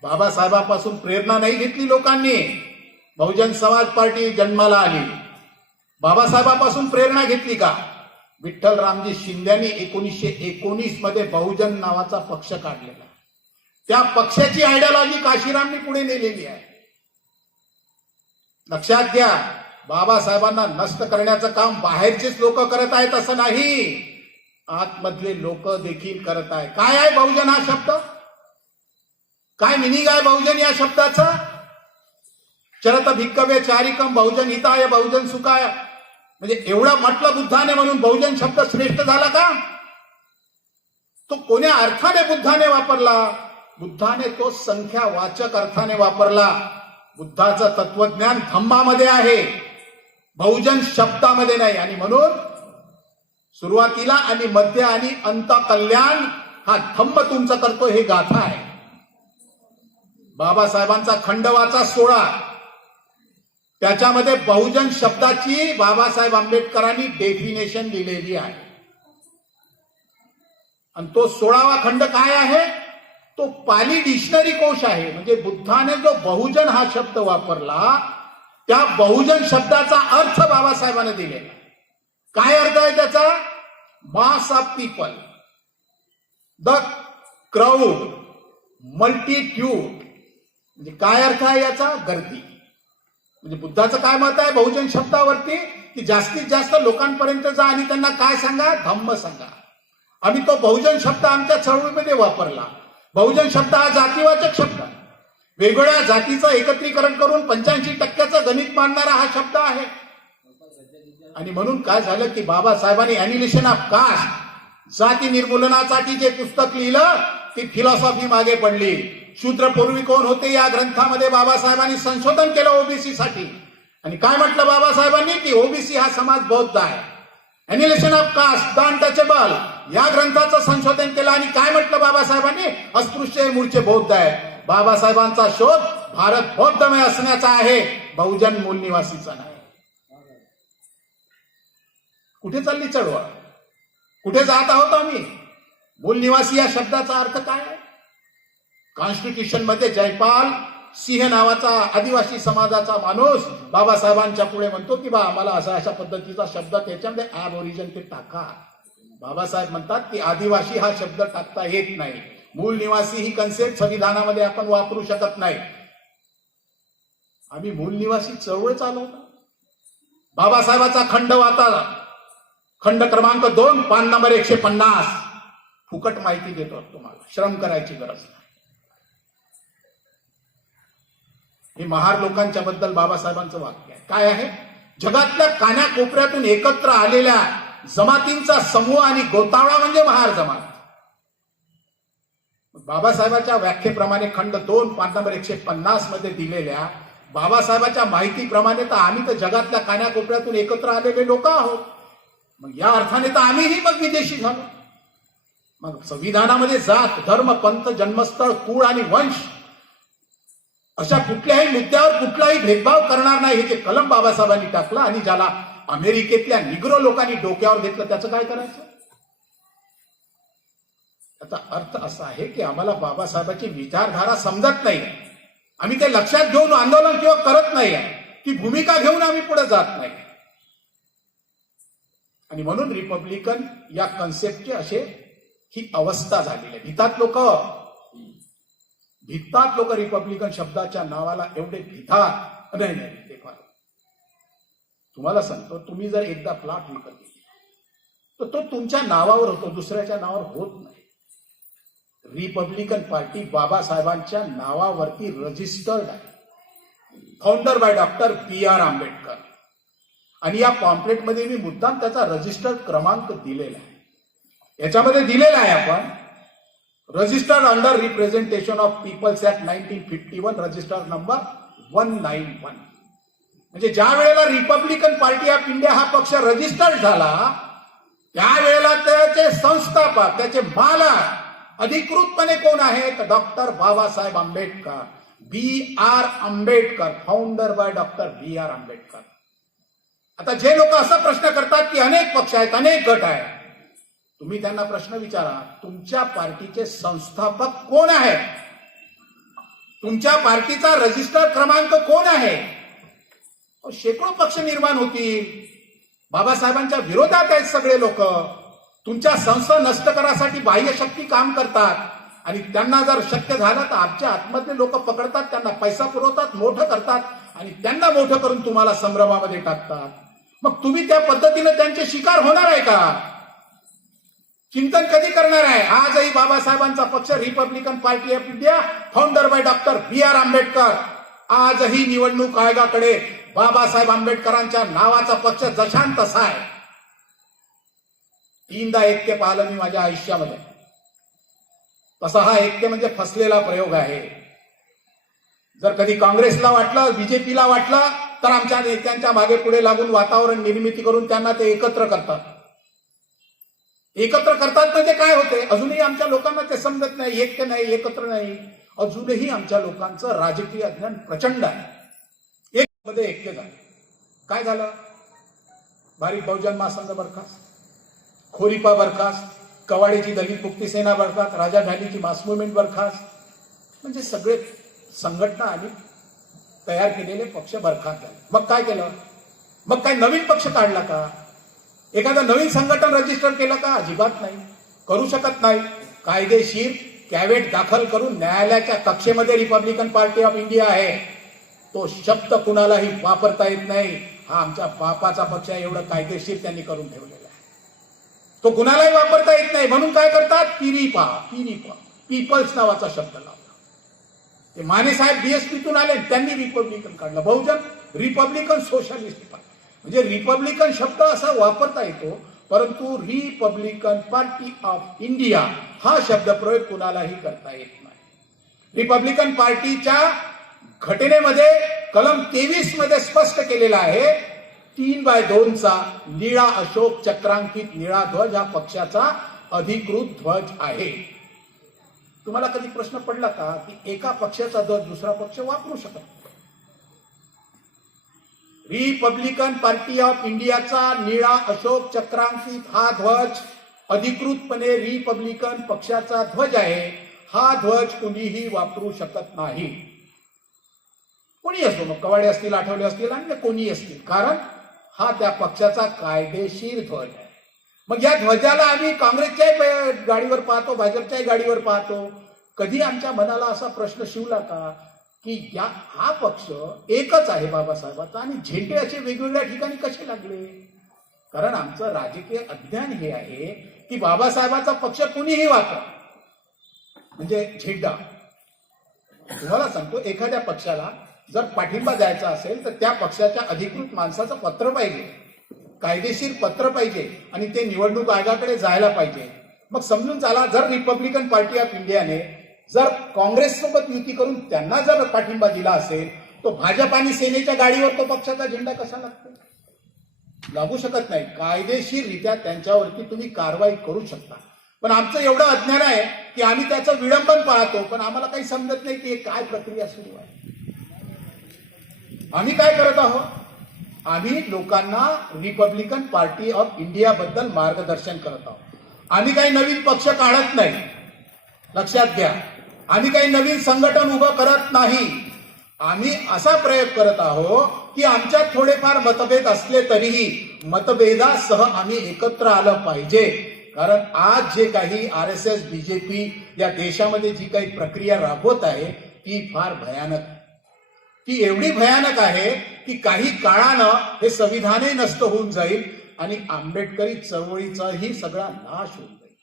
बाबासाहेबांपासून प्रेरणा नाही घेतली लोकांनी. बहुजन समाज पार्टी जन्माला आली. बाबासाहेबांपासून प्रेरणा घेतली का? विठ्ठल रामजी शिंद्यांनी 1919 मध्ये बहुजन नावाचा पक्ष काढलेला. त्या पक्षाची आयडियोलॉजी काशीरामनी पुढे नेलेली आहे. लक्षात घ्या, बाबासाहेबांना नष्ट करण्याचं काम बाहेरचेच लोक करत आहेत असं नाही, आतमधले लोक देखील करत आहेत. काय आहे बहुजन हा शब्द? काय मिनिंग आहे बहुजन या शब्दाचा? चरत भिक्कवे चारिकम बहुजन हिताय बहुजन सुखाय. म्हणजे एवढं म्हटलं बुद्धाने म्हणून बहुजन शब्द श्रेष्ठ झाला का? तो कोण्या अर्थाने बुद्धाने वापरला? बुद्धाने तो संख्यावाचक अर्थाने वापरला. बुद्धाचं तत्वज्ञान धम्मामध्ये आहे, बहुजन शब्दामध्ये नाही. आणि म्हणून सुरुवातीला आणि मध्य आणि अंत कल्याण हा धम्म तुमचं करतो, हे गाथा आहे. बाबासाहेबांचा खंडवाचा 16, त्याच्यामध्ये बहुजन शब्दाची बाबासाहेब आंबेडकरांनी डेफिनेशन दिलेली आहे. आणि तो 16वा खंड काय आहे? तो पाली डिक्शनरी कोश आहे. म्हणजे बुद्धाने जो बहुजन हा शब्द वापरला, त्या बहुजन शब्दाचा अर्थ बाबासाहेबांनी दिलेला. काय अर्थ आहे त्याचा? Mass of people, the crowd, multitude. म्हणजे काय अर्थ आहे याचा? गर्दी. म्हणजे बुद्धाचं काय मत आहे बहुजन शब्दावरती? की जास्तीत जास्त लोकांपर्यंत जा आणि त्यांना काय सांगा? धम्म सांगा. आम्ही तो बहुजन शब्द आमच्या चळवळीमध्ये वापरला. बहुजन शब्द हा जातीवाचक शब्द, वेगवेगळ्या जातीचं एकत्रीकरण करून 85% गणित मांडणारा हा शब्द आहे. आणि म्हणून काय झालं की बाबासाहेबांनी ॲनिहिलेशन ऑफ कास्ट, जाती निर्मूलनासाठी जे पुस्तक लिहिलं, ती फिलॉसॉफी मागे पडली. शूद्रपूर्वी कोण होते या ग्रंथामध्ये बाबासाहेबांनी संशोधन केलं ओबीसी साठी. आणि काय म्हटलं बाबासाहेबांनी? की ओबीसी हा समाज बौद्ध आहे. ॲनिहिलेशन ऑफ कास्ट, द अनटचेबल या ग्रंथाचं संशोधन केलं. आणि काय म्हटलं बाबासाहेबांनी? अस्पृश्य मूळचे बौद्ध आहे. बाबासाहेबांचा शोध भारत बौद्धमय असण्याचा आहे, बहुजन मूल निवासीचा नाही. कुठे चालली चळवळ? कुठे जात आहोत आम्ही? मूल निवासी या शब्दाचा अर्थ काय आहे? कॉन्स्टिट्यूशन मध्ये जयपाल सिंह नावाचा आदिवासी समाजाचा माणूस बाबासाहेबांच्या पुढे म्हणतो की बा आम्हाला अशा पद्धतीचा शब्द त्याच्यामध्ये ॲबओरिजिन ते टाका. बाबासाहेब म्हणतात की आदिवासी हा शब्द टाकता येत नाही. मूल निवासी ही कन्सेप्ट संविधानामध्ये आपण वापरू शकत नाही. आम्ही मूल निवासी चळवळ चालवतो. बाबासाहेबाचा खंड वाचा, खंड क्रमांक 2, पान नंबर 150. फुकट माहिती देतो तुम्हाला, श्रम करायची गरज नाही. हे महार लोकांच्या बद्दल बाबासाहेबांचं वाक्य आहे. काय आहे? जगातल्या कानाकोपऱ्यातून एकत्र आलेल्या जमातींचा समूह आणि गोतावळा म्हणजे महार जमात. बाबासाहेबांच्या व्याख्येप्रमाणे खंड 2, पान नंबर 150 मध्ये दिलेल्या बाबासाहेबांच्या माहितीप्रमाणे तर आम्ही तर जगातल्या कानाकोपऱ्यातून एकत्र आलेले लोक आहोत. मग या अर्थाने तर आम्हीही मग विदेशी झालो. मग संविधानामध्ये जात, धर्म, पंथ, जन्मस्थळ, कुळ आणि वंश अशा कुठल्याही मुद्द्यावर कुठलाही भेदभाव करणार नाही हे जे कलम बाबासाहेबांनी टाकलं आणि ज्याला अमेरिकेतल्या निग्रो लोकांनी डोक्यावर घेतलं, त्याचं काय करायचं? याचा अर्थ असा आहे की आम्हाला बाबासाहेबांची विचारधारा समजत नाही. आम्ही ते लक्षात घेऊन आंदोलन किंवा करत नाही, ती भूमिका घेऊन आम्ही पुढे जात नाही. आणि म्हणून रिपब्लिकन या कन्सेप्टची असे ही अवस्था झालेली आहे. भितात लोक रिपब्लिकन शब्दाच्या नावाला एवढे भितात. नाही ते फार. तुम्हाला सांगतो, तुम्ही जर एकदा प्लॉट विकत घेतला तर तो तुमच्या नावावर होतो, दुसऱ्याच्या नावावर होत नाही. रिपब्लिकन पार्टी बाबासाहेबांच्या नावावरती रजिस्टर्ड आहे, founder by doctor PR Ambedkar. आणि या पॉम्पलेटमध्ये मी मुद्दाम त्याचा रजिस्टर्ड क्रमांक दिलेला आहे. याच्यामध्ये दिलेला आहे आपण registered under representation of people's act 1951, registered number 191. म्हणजे ज्या वेळेला रिपब्लिकन पार्टी ऑफ इंडिया हा पक्ष रजिस्टर्ड झाला, त्यावेळेला त्याचे संस्थापक, त्याचे मालक अधिकृतपणे कोण आहेत? Doctor Babasaheb Ambedkar. B.R. Ambedkar, founder by doctor B.R. Ambedkar. आता जे लोक असा प्रश्न करतात की अनेक पक्ष आहेत, अनेक गट आहेत, तुम्ही त्यांना प्रश्न विचारा, तुमच्या पार्टीचे संस्थापक कोण आहे? तुमच्या पार्टीचा रजिस्टर क्रमांक कोण आहे? शेकडो पक्ष निर्माण होतील. बाबासाहेबांच्या विरोधात आहेत सगळे लोक. तुमच्या संस्था नष्ट करासाठी बाह्य शक्ती काम करतात आणि त्यांना जर शक्य झालं तर आमच्या आतमधले लोक पकडतात, त्यांना पैसा पुरवतात, मोठं करतात आणि त्यांना मोठं करून तुम्हाला संभ्रमामध्ये टाकतात. मग तुम्ही त्या पद्धतीने त्यांचे शिकार होणार आहे का? चिंतन कधी करणार आहे? आजही बाबासाहेबांचा पक्ष Republican party of India, founder by doctor B.R. Ambedkar, आजही निवडणूक आयोगाकडे बाबासाहेब आंबेडकरांच्या नावाचा पक्ष जशान तसा आहे. 3दा ऐक्य पाहिलं मी माझ्या आयुष्यामध्ये. तसा हा ऐक्य म्हणजे फसलेला प्रयोग आहे. जर कधी काँग्रेसला वाटलं, बीजेपीला वाटलं, तर आमच्या नेत्यांच्या मागे पुढे लागून वातावरण निर्मिती करून त्यांना ते एकत्र करतात. एकत्र करतात म्हणजे काय होते? अजूनही आमच्या लोकांना ते समजत नाही. ऐक्य नाही, एकत्र नाही. अजूनही आमच्या लोकांचं राजकीय अज्ञान प्रचंड आहे. एक मध्ये ऐक्य झालं, काय झालं? भारिप बहुजन महासंघ बरखास्त, खोरिपा बरखास्त, कवाडेची दलित मुक्ती सेना बरखास्त, राजा ढालीची मास मुवमेंट बरखास्त, म्हणजे सगळे संघटना आणि तयार केलेले पक्ष बरखास्त झाले. मग काय केलं? मग काय नवीन पक्ष काढला का? एखादं नवीन संघटन रजिस्टर केलं का? अजिबात नाही, करू शकत नाही. कायदेशीर कॅवेट दाखल करून न्यायालयाच्या कक्षेमध्ये रिपब्लिकन पार्टी ऑफ इंडिया आहे. तो शब्द कुणालाही वापरता येत नाही. हा आमच्या बापाचा पक्ष आहे, एवढं कायदेशीर त्यांनी करून ठेवलेलं आहे. तो कुणालाही वापरता येत नाही. म्हणून काय करतात? पिरिपा, पीपल्स नावाचा शब्द लावला. ते माने साहेब बीएसपीतून आले, त्यांनी रिपब्लिकन काढलं. बहुजन रिपब्लिकन सोशलिस्ट पार्टी, म्हणजे रिपब्लिकन शब्द असा वापरता येतो, परंतु रिपब्लिकन पार्टी ऑफ इंडिया हा शब्द प्रयोग कुणालाही करता येत नाही. रिपब्लिकन पार्टीच्या घटनेमध्ये कलम 23 मध्ये स्पष्ट केलेला आहे, 3/2चा निळा अशोक चक्रांकित निळा ध्वज हा पक्षाचा अधिकृत ध्वज आहे. तुम्हाला कधी प्रश्न पडला का की एका पक्षाचा ध्वज दुसरा पक्ष वापरू शकत? रिपब्लिकन पार्टी ऑफ इंडियाचा निळा अशोक चक्रांकित हा ध्वज अधिकृतपणे रिपब्लिकन पक्षाचा ध्वज आहे. हा ध्वज कुणीही वापरू शकत नाही. कोणी असो, मग कवाडे असतील, आठवले असतील आणि कोणी असतील, कारण हा त्या पक्षाचा कायदेशीर ध्वज आहे. मग या ध्वजाला आम्ही काँग्रेसच्याही गाडीवर पाहतो, भाजपच्याही गाडीवर पाहतो. कधी आमच्या मनाला असा प्रश्न शिवला का की हा पक्ष एकच आहे बाबासाहेबांचा आणि झेंडे असे वेगवेगळ्या ठिकाणी कसे लागले? कारण आमचं राजकीय अज्ञान हे आहे की बाबासाहेबांचा पक्ष कुणीही वापर, म्हणजे झेंडा. तुम्हाला सांगतो, एखाद्या पक्षाला जर पाठिंबा द्यायचा असेल तर त्या पक्षाच्या अधिकृत माणसाचं पत्र पाहिजे, कायदेशीर पत्र पाहिजे आणि ते निवडणूक आयोगाकडे जायला पाहिजे. मग समजून चला, जर रिपब्लिकन पार्टी ऑफ इंडियाने जर काँग्रेससोबत युती करून त्यांना जर पाठिंबा दिला असेल, तो भाजप आणि सेनेच्या गाडीवर तो पक्षाचा झेंडा कसा लागतो? लागू शकत नाही. कायदेशीररित्या त्यांच्यावरती तुम्ही कारवाई करू शकता. पण आमचं एवढं अज्ञान आहे की आम्ही त्याचं विडंबन पाहतो, पण आम्हाला काही समजत नाही की काय प्रक्रिया सुरू आहे. आम्ही काय करत आहोत? आम्ही लोकांना रिपब्लिकन पार्टी ऑफ इंडिया बद्दल मार्गदर्शन करत आहोत. आम्ही काही नवीन पक्ष काढत नाही, लक्षात घ्या. आम्ही काही नवीन संघटन उभं करत नाही. आम्ही असा प्रयोग करत आहोत की आमच्यात थोडेफार मतभेद असले तरीही मतभेदासह आम्ही एकत्र आलं पाहिजे. कारण आज जे काही RSS BJP या देशामध्ये जी काही प्रक्रिया राबवत आहे ती फार भयानक आहे. ती एवढी भयानक आहे की काही काळानं हे संविधानही नष्ट होऊन जाईल आणि आंबेडकरी चळवळीचाही सगळा नाश होऊन जाईल.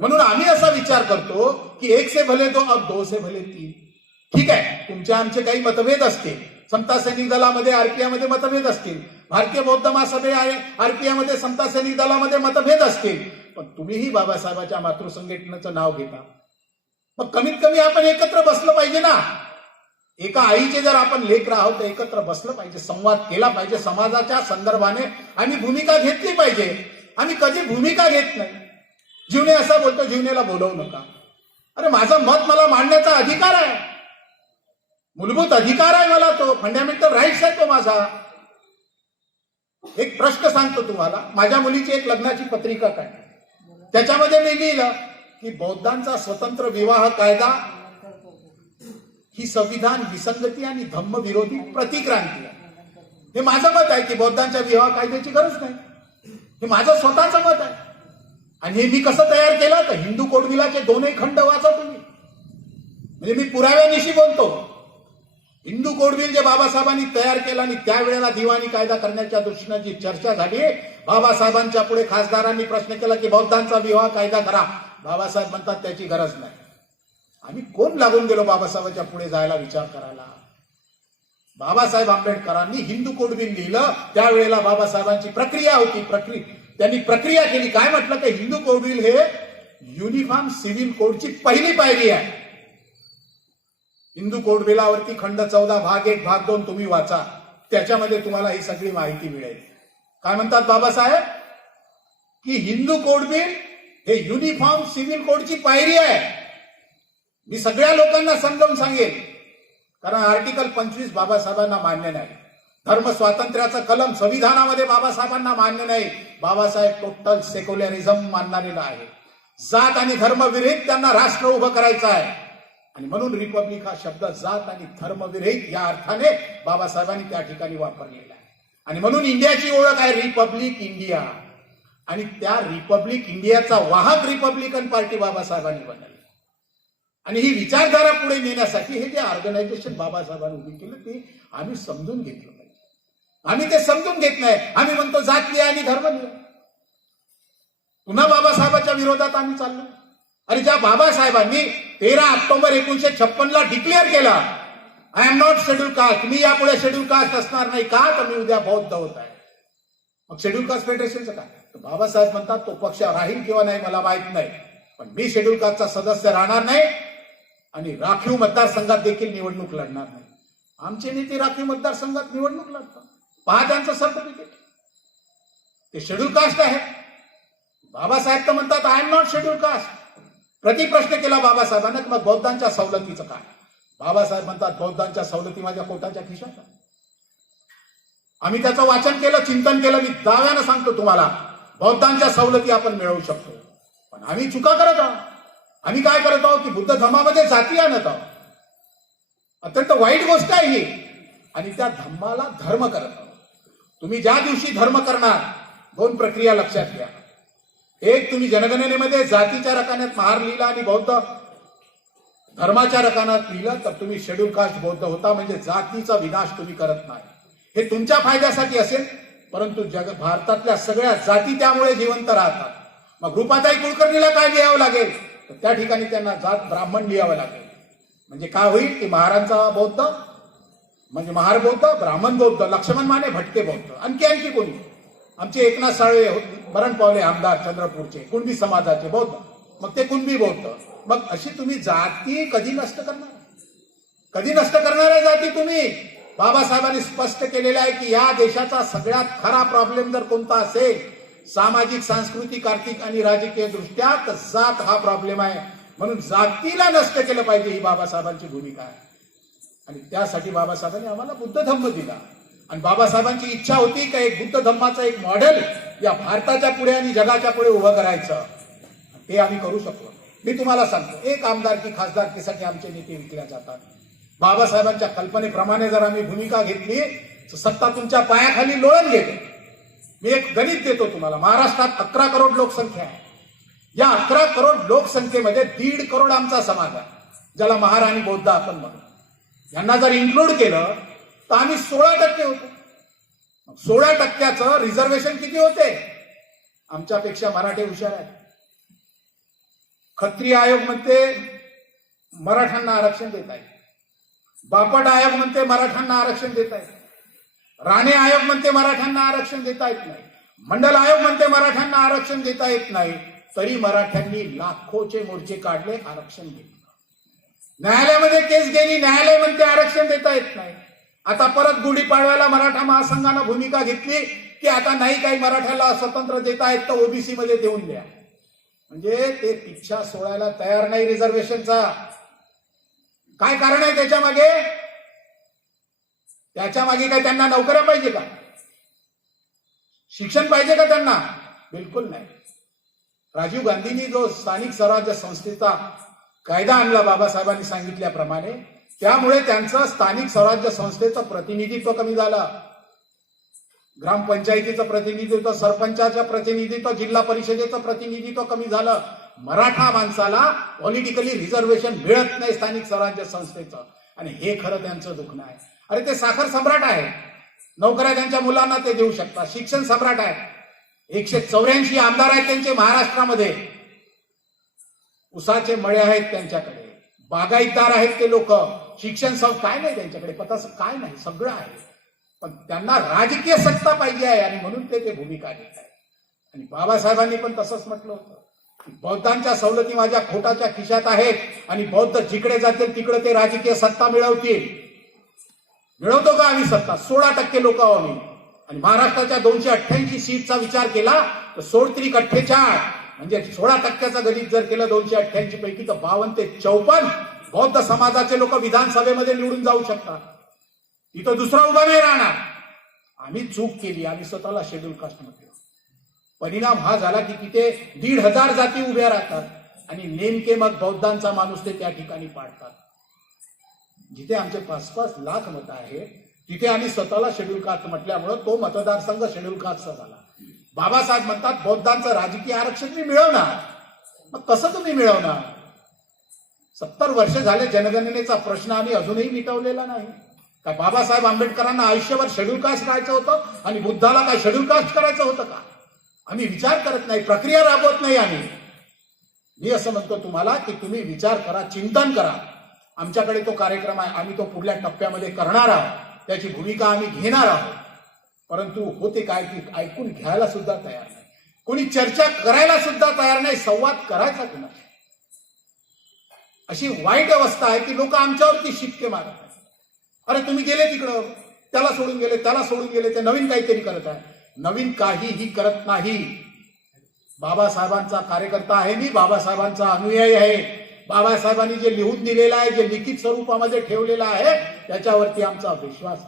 म्हणून आम्ही असा विचार करतो की एक से भले दो अब दो से भले तीन. ठीक आहे, तुमचे आमचे काही मतभेद असतील, समता सैनिक दलामध्ये RPI मध्ये मतभेद असतील, भारतीय बौद्ध महासभे RPI मध्ये समता सैनिक दलामध्ये मतभेद असतील, पण तुम्हीही बाबासाहेबांच्या मातृसंघटनेचं नाव घेता. मग कमीत कमी आपण एकत्र बसलं पाहिजे ना. एका आईचे जर आपण लेकरं आहोत तर एकत्र बसलं पाहिजे, संवाद केला पाहिजे, समाजाच्या संदर्भाने आम्ही भूमिका घेतली पाहिजे. आम्ही कधी भूमिका घेत नाही. जीवने असा बोलतो, जीवनेला बोलवू नका. अरे माझं मत मला मांडण्याचा अधिकार आहे. मूलभूत अधिकार आहे मला, तो फंडामेंटल राईट्स आहे तो माझा. एक प्रश्न सांगतो तुम्हाला. माझ्या मुलीची एक लग्नाची पत्रिका काढली, त्याच्यामध्ये मी लिहिलं की बौद्धांचा स्वतंत्र विवाह कायदा ही संविधान विसंगती आणि धम्म विरोधी प्रतिक्रांती आहे. हे माझं मत आहे की बौद्धांच्या विवाह कायद्याची गरज नाही. हे माझं स्वतःचं मत आहे. आणि हे मी कसं तयार केलं तर हिंदू कोडविलाचे दोनही खंड वाचा तुम्ही. म्हणजे मी पुराव्यानिशी बोलतो. हिंदू कोडविल जे बाबासाहेबांनी तयार केलं आणि त्यावेळेला दिवाणी कायदा करण्याच्या दृष्टीने जी चर्चा झाली, बाबासाहेबांच्या पुढे खासदारांनी प्रश्न केला की बौद्धांचा विवाह कायदा करा. बाबासाहेब म्हणतात त्याची गरज नाही. आम्ही कोण लागून गेलो बाबासाहेबांच्या पुढे जायला विचार करायला? बाबासाहेब आंबेडकरांनी हिंदू कोडविल लिहिलं, त्यावेळेला बाबासाहेबांची प्रक्रिया होती. त्यांनी प्रक्रिया केली. काय म्हटलं की हिंदू कोडविल हे युनिफॉर्म सिव्हिल कोडची पहिली पायरी आहे. हिंदू कोडविलावरती खंड 14 भाग 1 भाग 2 तुम्ही वाचा, त्याच्यामध्ये तुम्हाला ही सगळी माहिती मिळेल. काय म्हणतात बाबासाहेब की हिंदू कोडविल हे युनिफॉर्म सिव्हिल कोडची पायरी आहे. मी सगळ्या लोकांना समजावून सांगेन, कारण आर्टिकल 25 बाबासाहेबांना मान्य नाही. धर्म स्वातंत्र्याचं कलम संविधानामध्ये बाबासाहेबांना मान्य नाही. बाबासाहेब टोटल सेक्युलरिझम मानणारेला आहे. जात आणि धर्म विरहित त्यांना राष्ट्र उभं करायचं आहे. आणि म्हणून रिपब्लिक हा शब्द जात आणि धर्म विरहित या अर्थाने बाबासाहेबांनी त्या ठिकाणी वापरलेला आहे. आणि म्हणून इंडियाची ओळख आहे रिपब्लिक इंडिया. आणि त्या रिपब्लिक इंडियाचा वाहक रिपब्लिकन पार्टी बाबासाहेबांनी बनवली. आणि ही विचारधारा पुढे नेण्यासाठी हे जे ऑर्गनायझेशन बाबासाहेबांनी उभी केलं ते आम्ही समजून घेतलं पाहिजे. आम्ही ते समजून घेत नाही. आम्ही म्हणतो जात लिहा आणि धर्म लिहा. पुन्हा बाबासाहेबांच्या विरोधात आम्ही चाललो. आणि ज्या बाबासाहेबांनी 13 ऑक्टोबर 1956 डिक्लेअर केला I am not schedule caste, मी यापुढे शेड्यूल कास्ट असणार नाही, का तर मी उद्या बौद्ध होत आहे. मग शेड्यूल कास्ट फेडरेशनचं काय? तर बाबासाहेब म्हणतात तो पक्ष राहील किंवा नाही मला माहित नाही, पण मी शेड्यूल कास्टचा सदस्य राहणार नाही आणि राखीव मतदारसंघात देखील निवडणूक लढणार नाही. आमचे नेते राखीव मतदारसंघात निवडणूक लढतात. पहा त्यांचं सर्टिफिकेट, ते शेड्यूल कास्ट आहे. बाबासाहेब तर म्हणतात I am not schedule caste. प्रतिप्रश्न केला बाबासाहेबांना की मग बौद्धांच्या सवलतीचं काय? बाबासाहेब म्हणतात बौद्धांच्या सवलती माझ्या पोटाच्या खिशात. आम्ही त्याचं वाचन केलं, चिंतन केलं. मी दाव्यानं सांगतो तुम्हाला बौद्धांच्या सवलती आपण मिळवू शकतो. पण आम्ही चुका करत आहोत. आम्ही काय करत आहोत की बुद्ध धर्मामध्ये जाती आणत आहोत. अत्यंत वाईट गोष्ट आहे ही. आणि त्या धम्माला धर्म करत आहोत. तुम्ही ज्या दिवशी धर्म करणार 2 प्रक्रिया लक्षात घ्या. एक, तुम्ही जनगणनेमध्ये जातीच्या रकान्यात महार लिहिला आणि बौद्ध धर्माच्या रकान्यात लिहिलं तर तुम्ही शेड्यूल कास्ट बौद्ध होता. म्हणजे जातीचा विनाश तुम्ही करत नाही. हे तुमच्या फायद्यासाठी असेल, परंतु भारतातल्या सगळ्या जाती त्यामुळे जिवंत राहतात. मग रूपाताई कुलकर्णीला काय लिहावं लागेल तर त्या ठिकाणी त्यांना जात ब्राह्मण लिहावं लागेल. म्हणजे काय होईल की महारांचा बौद्ध म्हणजे महार बौद्ध, ब्राह्मण बौद्ध, लक्ष्मण माने भटके बौद्ध. आणखी कोणी? आमचे एकनाथ साळवे मरण पावले आमदार चंद्रपूरचे, कुणबी समाजाचे बौद्ध, मग ते कुणबी बौद्ध. मग अशी तुम्ही जाती कधी नष्ट करणार? कधी नष्ट करणार आहे जाती तुम्ही? बाबासाहेबांनी स्पष्ट केलेलं आहे की या देशाचा सगळ्यात खरा प्रॉब्लेम जर कोणता असेल सामाजिक, सांस्कृतिक, आर्थिक आणि राजकीय दृष्ट्या तर जात हा प्रॉब्लेम आहे. म्हणून जातीला नष्ट केलं पाहिजे ही बाबासाहेबांची भूमिका आहे. आणि त्यासाठी बाबासाहेबांनी आम्हाला बुद्ध धम्म दिला. आणि बाबासाहेबांची इच्छा होती की एक बुद्ध धम्माचं एक मॉडेल या भारताच्या पुढे आणि जगाच्या पुढे उभं करायचं. ते आम्ही करू शकलो. मी तुम्हाला सांगतो, एक आमदारकी खासदारकीसाठी आमचे नेते विकल्या जातात. बाबासाहेबांच्या कल्पनेप्रमाणे जर आम्ही भूमिका घेतली तर सत्ता तुमच्या पायाखाली लोळण घेते. मी एक गणित देतो तुम्हाला. महाराष्ट्रात 11 करोड लोकसंख्या आहे. या 11 करोड लोकसंख्येमध्ये 1.5 करोड आमचा समाज आहे, ज्याला महार आणि बौद्ध आपण म्हणतो. यांना जर इन्क्लूड केलं तर आम्ही 16% होतो. 16%चं रिझर्वेशन किती होते? आमच्यापेक्षा मराठे हुशार आहेत. खत्री आयोग म्हणते मराठ्यांना आरक्षण देत आहे. बापट आयोग म्हणते मराठ्यांना आरक्षण देत आहे. राणे आयोग म्हणते मराठ्यांना आरक्षण देता येत नाही. मंडल आयोग म्हणते मराठ्यांना आरक्षण देता येत नाही. तरी मराठ्यांनी लाखोचे मोर्चे काढले, आरक्षण घेतलं. न्यायालयामध्ये केस गेली, न्यायालय म्हणते आरक्षण देता येत नाही. आता परत गुढीपाडव्याला मराठा महासंघानं भूमिका घेतली की आता नाही काही मराठ्याला स्वतंत्र देता येत तर ओबीसी मध्ये देऊन द्या. म्हणजे ते पिच्छा सोडायला तयार नाही रिझर्वेशनचा. काय कारण आहे त्याच्या मागे? त्याच्या मागे काय त्यांना नोकऱ्या पाहिजे का? शिक्षण पाहिजे का त्यांना? बिलकुल नाही. राजीव गांधींनी जो स्थानिक स्वराज्य संस्थेचा कायदा आणला बाबासाहेबांनी सांगितल्याप्रमाणे, त्यामुळे त्यांचं स्थानिक स्वराज्य संस्थेचं प्रतिनिधित्व कमी झालं. ग्रामपंचायतीचं प्रतिनिधित्व, सरपंचाचं प्रतिनिधित्व, जिल्हा परिषदेचं प्रतिनिधित्व कमी झालं. मराठा माणसाला पॉलिटिकली रिझर्वेशन मिळत नाही स्थानिक स्वराज्य संस्थेचं, आणि हे खरं त्यांचं दुखणं आहे. अरे ते साखर सम्राट आहे, नोकऱ्या त्यांच्या मुलांना ते देऊ शकतात. शिक्षण सम्राट आहे, 184 आमदार आहेत त्यांचे महाराष्ट्रामध्ये. उसाचे मळे आहेत त्यांच्याकडे, बागायतदार आहेत ते लोक. शिक्षण काय नाही त्यांच्याकडे, पताचं काय नाही, सगळं आहे. पण त्यांना राजकीय सत्ता पाहिजे आहे, आणि म्हणून ते भूमिका घेत आहे. आणि बाबासाहेबांनी पण तसंच म्हटलं होतं की बौद्धांच्या सवलती माझ्या खोटाच्या खिशात आहेत, आणि बौद्ध जिकडे जातील तिकडे ते राजकीय सत्ता मिळवतील. मिळवतो का आम्ही सत्ता? 16% लोक आहो आम्ही. आणि महाराष्ट्राच्या 288 सीटचा विचार केला तर 16 48, म्हणजे 16% गणित जर केलं 288 पैकी, तर 52 ते 54 बौद्ध समाजाचे लोक विधानसभेमध्ये निवडून जाऊ शकतात. इथं दुसरा उभा नाही राहणार. आम्ही चूक केली, आम्ही स्वतःला शेड्यूल कास्ट म्हटलं. परिणाम हा झाला की तिथे 1,500 जाती उभ्या राहतात, आणि नेमके मग बौद्धांचा माणूस ते त्या ठिकाणी पाडतात. जिथे आमचे 5-5 लाख मतं आहेत, तिथे आम्ही स्वतःला शेड्यूल कास्ट म्हटल्यामुळं तो मतदारसंघ शेड्यूल कास्टचा झाला. बाबासाहेब म्हणतात बौद्धांचं राजकीय आरक्षण मी मिळवणार. मग कसं तुम्ही मिळवणार? 70 वर्ष झाले जनगणनेचा प्रश्न आम्ही अजूनही मिटवलेला नाही. काय बाबासाहेब आंबेडकरांना आयुष्यभर शेड्यूल कास्ट करायचं होतं, आणि बुद्धाला काय शेड्यूल कास्ट करायचं होतं का? आम्ही विचार करत नाही, प्रक्रिया राबवत नाही आम्ही. मी असं म्हणतो तुम्हाला की तुम्ही विचार करा, चिंतन करा. आमच्याकडे तो कार्यक्रम आहे, आम्ही तो पुढल्या टप्प्यामध्ये करणार आहोत, त्याची भूमिका आम्ही घेणार आहोत. परंतु होते काय की ऐकून घ्यायला सुद्धा तयार नाही, कोणी चर्चा करायला सुद्धा तयार नाही, संवाद करायचा कुणा. अशी वाईट अवस्था आहे की लोक आमच्यावरती शिक्के मारत आहेत. अरे तुम्ही गेले तिकडं, त्याला सोडून गेले, त्याला सोडून गेले, ते नवीन काहीतरी करत आहे. नवीन काहीही करत नाही. बाबासाहेबांचा कार्यकर्ता आहे मी, बाबासाहेबांचा अनुयायी आहे. बाबासाहेबांनी जे लिहून दिलेलं आहे, जे लिखित स्वरूपामध्ये ठेवलेलं आहे, त्याच्यावरती आमचा विश्वास.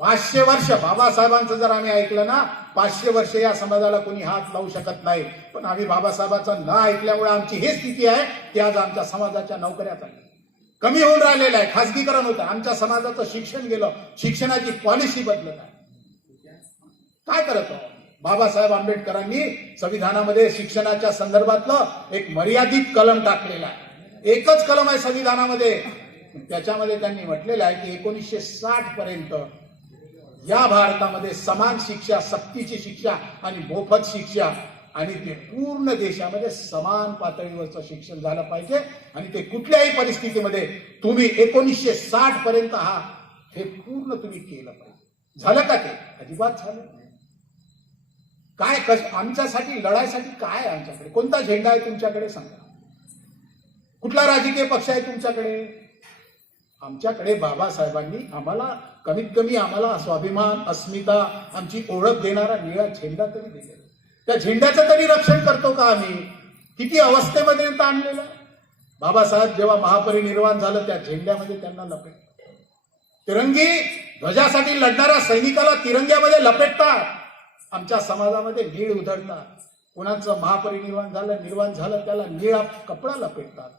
500 वर्ष बाबासाहेबांचं जर आम्ही ऐकलं ना, 500 वर्ष या समाजाला कोणी हात लावू शकत नाही. पण आम्ही बाबासाहेबांचं न ऐकल्यामुळे आमची ही स्थिती आहे की आज आमच्या समाजाच्या नोकऱ्या कमी होऊन राहिलेल्या आहे. खासगीकरण होतं, आमच्या समाजाचं शिक्षण गेलं, शिक्षणाची पॉलिसी बदलत आहे. काय करत आहोत? बाबासाहेब आंबेडकरांनी संविधानामध्ये शिक्षणाच्या संदर्भातलं एक मर्यादित कलम टाकलेला आहे. एकच कलम आहे संविधानामध्ये. त्याच्यामध्ये त्यांनी म्हटलेलं आहे की 1960 पर्यंत या भारतामध्ये समान शिक्षा, सक्तीची शिक्षा आणि मोफत शिक्षा, आणि ते पूर्ण देशामध्ये समान पातळीवरचं शिक्षण झालं पाहिजे. आणि ते कुठल्याही परिस्थितीमध्ये तुम्ही 1960 पर्यंत हे पूर्ण तुम्ही केलं पाहिजे. झालं का ते? अजिबात झालं नाही. काय आमच्यासाठी लढाईसाठी काय आमच्याकडे कोणता झेंडा आहे तुमच्याकडे? सांगा. कुठला राजकीय पक्ष आहे तुमच्याकडे? आमच्याकडे बाबासाहेबांनी आम्हाला कमीत कमी आम्हाला स्वाभिमान, अस्मिता, आमची ओळख देणारा निळा झेंडा तरी दिलेला. त्या झेंड्याचं तरी रक्षण करतो का आम्ही? किती अवस्थेमध्ये आणलेलं. बाबासाहेब जेव्हा महापरिनिर्वाण झालं, त्या झेंड्यामध्ये त्यांना लपेट, तिरंगी ध्वजासाठी लढणाऱ्या सैनिकाला तिरंग्यामध्ये लपेटतात. आमच्या समाजामध्ये नीळ उधळतात. कुणाचं महापरिनिर्वाण झालं, निर्वाण झालं, त्याला निळा कपडा लपेटतात.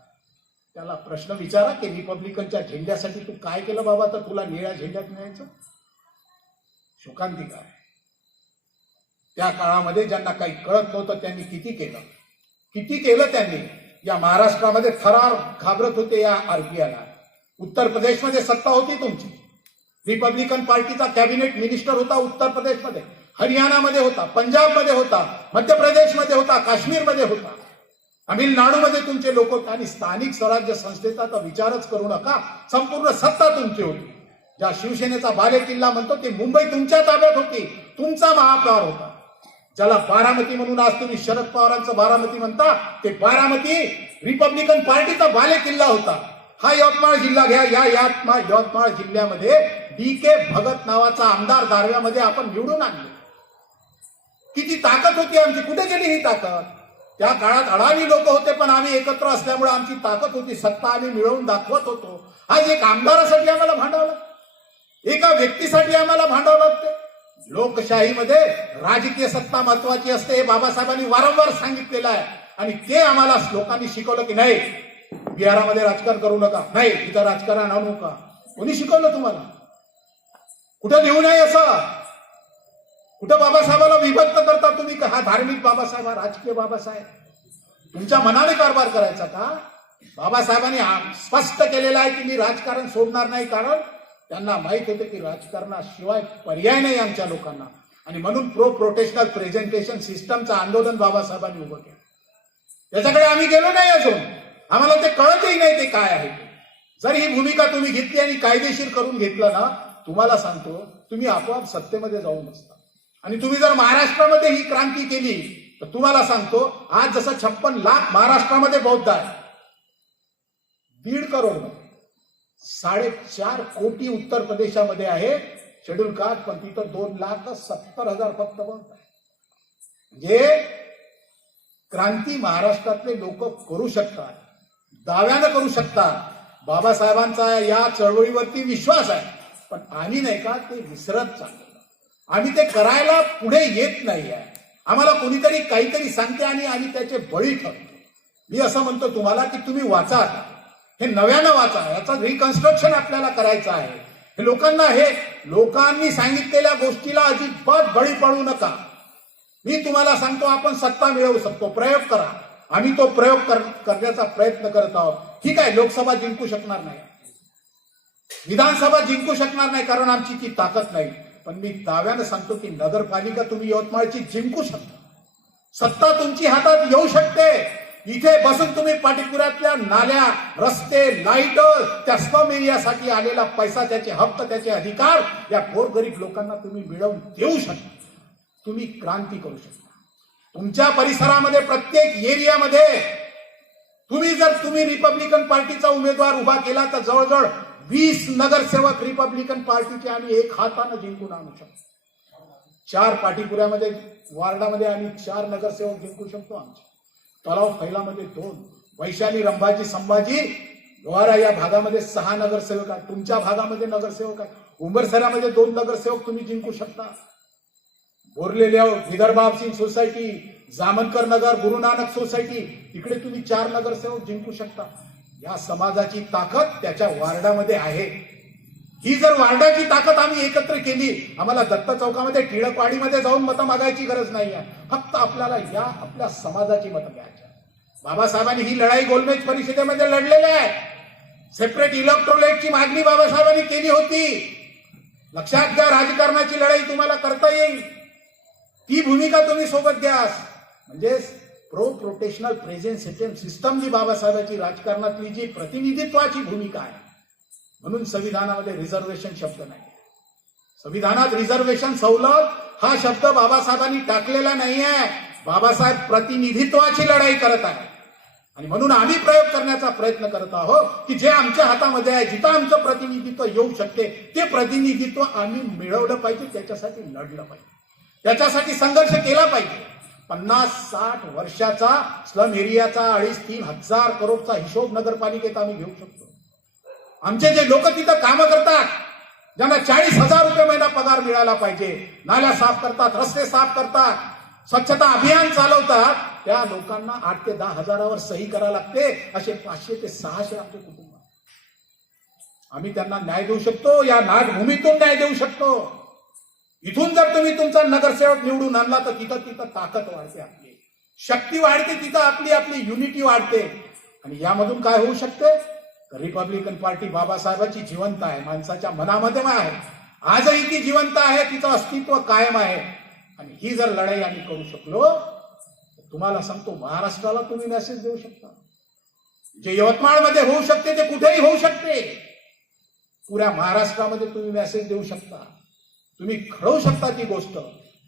त्याला प्रश्न विचारा की रिपब्लिकनच्या झेंड्यासाठी तू काय केलं बाबा, तर तुला निळ्या झेंड्यात मिळायचं? शोकांतिका आहे. त्या काळामध्ये ज्यांना काही कळत नव्हतं त्यांनी किती केलं त्यांनी. या महाराष्ट्रामध्ये थरार घाबरत होते या आरपीआयला. उत्तर प्रदेशमध्ये सत्ता होती तुमची, रिपब्लिकन पार्टीचा कॅबिनेट मिनिस्टर होता उत्तर प्रदेशमध्ये, हरियाणामध्ये होता, पंजाबमध्ये होता, मध्य प्रदेशमध्ये होता, काश्मीरमध्ये होता, तामिळनाडूमध्ये तुमचे लोक होते. आणि स्थानिक स्वराज्य संस्थेचा तर विचारच करू नका, संपूर्ण सत्ता तुमची होती. ज्या शिवसेनेचा बालेकिल्ला म्हणतो ते मुंबई तुमच्या ताब्यात होती, तुमचा महापौर होता. ज्याला बारामती म्हणून आज तुम्ही शरद पवारांचं बारामती म्हणता, ते बारामती रिपब्लिकन पार्टीचा बालेकिल्ला होता. हा यवतमाळ जिल्हा घ्या, या यवतमाळ जिल्ह्यामध्ये DK भगत नावाचा आमदार दारव्यामध्ये आपण निवडून आणले. किती ताकद होती आमची, कुठे गेली ही ताकद? त्या काळात अडाणी लोक होते, पण आम्ही एकत्र असल्यामुळे आमची ताकद होती, सत्ता आम्ही मिळवून दाखवत होतो. आज एक आमदारासाठी आम्हाला भांडावलं. एका व्यक्तीसाठी आम्हाला भांडावं लागते. लोकशाहीमध्ये राजकीय सत्ता महत्वाची असते हे बाबासाहेबांनी वारंवार सांगितलेलं आहे. आणि ते आम्हाला लोकांनी शिकवलं की नाही, बिहारामध्ये राजकारण करू नका, नाही तिथं राजकारण आणू नका. कोणी शिकवलं तुम्हाला? कुठं लिहू नये असं? कुठं बाबासाहेबाला विभक्त करता तुम्ही? हा धार्मिक बाबासाहेब, हा राजकीय बाबासाहेब? तुमच्या मनाने कारभार करायचा का? बाबासाहेबांनी स्पष्ट केलेलं आहे की मी राजकारण सोडणार नाही, कारण त्यांना माहित होतं की राजकारणाशिवाय पर्याय नाही आमच्या लोकांना. आणि म्हणून प्रोटेशनल प्रेझेंटेशन सिस्टमचं आंदोलन बाबासाहेबांनी उभं केलं. त्याच्याकडे आम्ही गेलो नाही अजून, आम्हाला ते कळतही नाही ते काय आहे. जर ही भूमिका तुम्ही घेतली आणि कायदेशीर करून घेतलं ना, तुम्हाला सांगतो तुम्ही आपोआप सत्तेमध्ये जाऊन बसता. आणि तुम्ही जर महाराष्ट्रामध्ये ही क्रांती केली तर तुम्हाला सांगतो, आज जसं 56 लाख महाराष्ट्रामध्ये बौद्ध आहे, 1.5 करोड, 4.5 कोटी उत्तर प्रदेशामध्ये आहे शेड्यूल कास्ट, पण तिथं 2,70,000 फक्त बौद्ध आहे. म्हणजे क्रांती महाराष्ट्रातले लोक करू शकतात, दाव्यानं करू शकतात. बाबासाहेबांचा या चळवळीवरती विश्वास आहे, पण आम्ही नाही का ते विसरत चाललो. आम्ही ते करायला पुढे येत नाही आहे. आम्हाला कोणीतरी काहीतरी सांगते आणि आम्ही त्याचे बळी ठरतो. मी असं म्हणतो तुम्हाला की तुम्ही वाचा आता, हे नव्यानं वाचा, याचं रिकन्स्ट्रक्शन आपल्याला करायचं आहे. हे लोकांनी सांगितलेल्या गोष्टीला अजिबात बळी पडू नका. मी तुम्हाला सांगतो आपण सत्ता मिळवू शकतो, प्रयोग करा. आम्ही तो प्रयोग करण्याचा प्रयत्न करत आहोत. ठीक आहे, लोकसभा जिंकू शकणार नाही, विधानसभा जिंकू शकणार नाही, कारण आमची ती ताकद नाही. पण मी दाव्यानं सांगतो की नगरपालिका तुम्ही यवतमाळची जिंकू शकता. सत्ता तुमची हातात येऊ शकते. इथे बसून तुम्ही पाटीपुरातल्या नाल्या, रस्ते, लाईट, त्या स्लम एरियासाठी आलेला पैसा, त्याचे हक्क, त्याचे अधिकार या गोरगरीब लोकांना तुम्ही मिळवून देऊ शकता. तुम्ही क्रांती करू शकता. तुमच्या परिसरामध्ये प्रत्येक एरियामध्ये तुम्ही रिपब्लिकन पार्टीचा उमेदवार उभा केला तर जवळजवळ 20 नगरसेवक रिपब्लिकन पार्टीचे आम्ही एक हाताने जिंकून आणू शकतो. 4 पाटीपुऱ्यामध्ये, वार्डामध्ये आम्ही 4 नगरसेवक जिंकू शकतो. आमच्या तलाव फैलामध्ये 2, वैशाली, रंभाजी, संभाजी, लोहारा या भागामध्ये 6 नगरसेवक आहेत. तुमच्या भागामध्ये नगरसेवक आहेत. उंबरसऱ्यामध्ये 2 नगरसेवक तुम्ही जिंकू शकता. बोरलेल्या विदर्भ सिंग सोसायटी, जामनकर नगर, गुरु नानक सोसायटी, इकडे तुम्ही 4 नगरसेवक जिंकू शकता. या समाजाची ताकद त्याच्या वार्डामध्ये आहे. ही जर वार्डाची ताकद आम्ही एकत्र केली, आम्हाला दत्त चौकामध्ये, टिळकवाडीमध्ये जाऊन मतं मागायची गरज नाही आहे. फक्त आपल्याला या आपल्या समाजाची मतं घ्यायची. बाबासाहेबांनी ही लढाई गोलमेज परिषदेमध्ये लढलेली आहे. सेपरेट इलेक्ट्रोलाइटची मागणी बाबासाहेबांनी केली होती. लक्षात घ्या, राजकारणाची लढाई तुम्हाला करता येईल. ती भूमिका तुम्ही सोबत घ्या. म्हणजे प्रोटेशनल प्रेझेंटेशन सिस्टम जी बाबासाहेबांची राजकारणातली जी प्रतिनिधित्वाची भूमिका आहे, म्हणून संविधानामध्ये रिझर्वेशन शब्द नाही. संविधानात रिझर्वेशन, सवलत हा शब्द बाबासाहेबांनी टाकलेला नाही आहे. बाबासाहेब प्रतिनिधित्वाची लढाई करत आहे. आणि म्हणून आम्ही प्रयोग करण्याचा प्रयत्न करत आहोत की जे आमच्या हातामध्ये आहे, जिथं आमचं प्रतिनिधित्व येऊ शकते ते प्रतिनिधित्व आम्ही मिळवलं पाहिजे. त्याच्यासाठी लढलं पाहिजे, त्याच्यासाठी संघर्ष केला पाहिजे. 50-60 वर्षाचा स्लम एरियाचा 2.5-3 हजार करोडचा हिशोब नगरपालिकेत आम्ही घेऊ शकतो. आमचे जे लोक तिथं कामं करतात, ज्यांना 40,000 रुपये महिना पगार मिळाला पाहिजे, नाल्या साफ करतात, रस्ते साफ करतात, स्वच्छता अभियान चालवतात, त्या लोकांना 8 ते 10 हजारावर सही करायला लागते. असे 500 ते 600 आमचे कुटुंब. आम्ही त्यांना न्याय देऊ शकतो. या नागभूमीतून न्याय देऊ शकतो. इथून जर तुम्ही तुमचा नगरसेवक निवडून आणला तर तिथं ताकद वाढते, आपली शक्ती वाढते, तिथं आपली युनिटी वाढते. आणि यामधून काय होऊ शकते? रिपब्लिकन पार्टी बाबासाहेबांची जिवंत आहे, माणसाच्या मनामध्ये आहे. आजही ती जिवंत आहे, तिचं अस्तित्व कायम आहे. आणि ही जर लढाई आम्ही करू शकलो, तुम्हाला सांगतो महाराष्ट्राला तुम्ही मेसेज देऊ शकता. जे यवतमाळमध्ये होऊ शकते ते कुठेही होऊ शकते. पुऱ्या महाराष्ट्रामध्ये तुम्ही मेसेज देऊ शकता. तुम्ही घडवू शकता ती गोष्ट.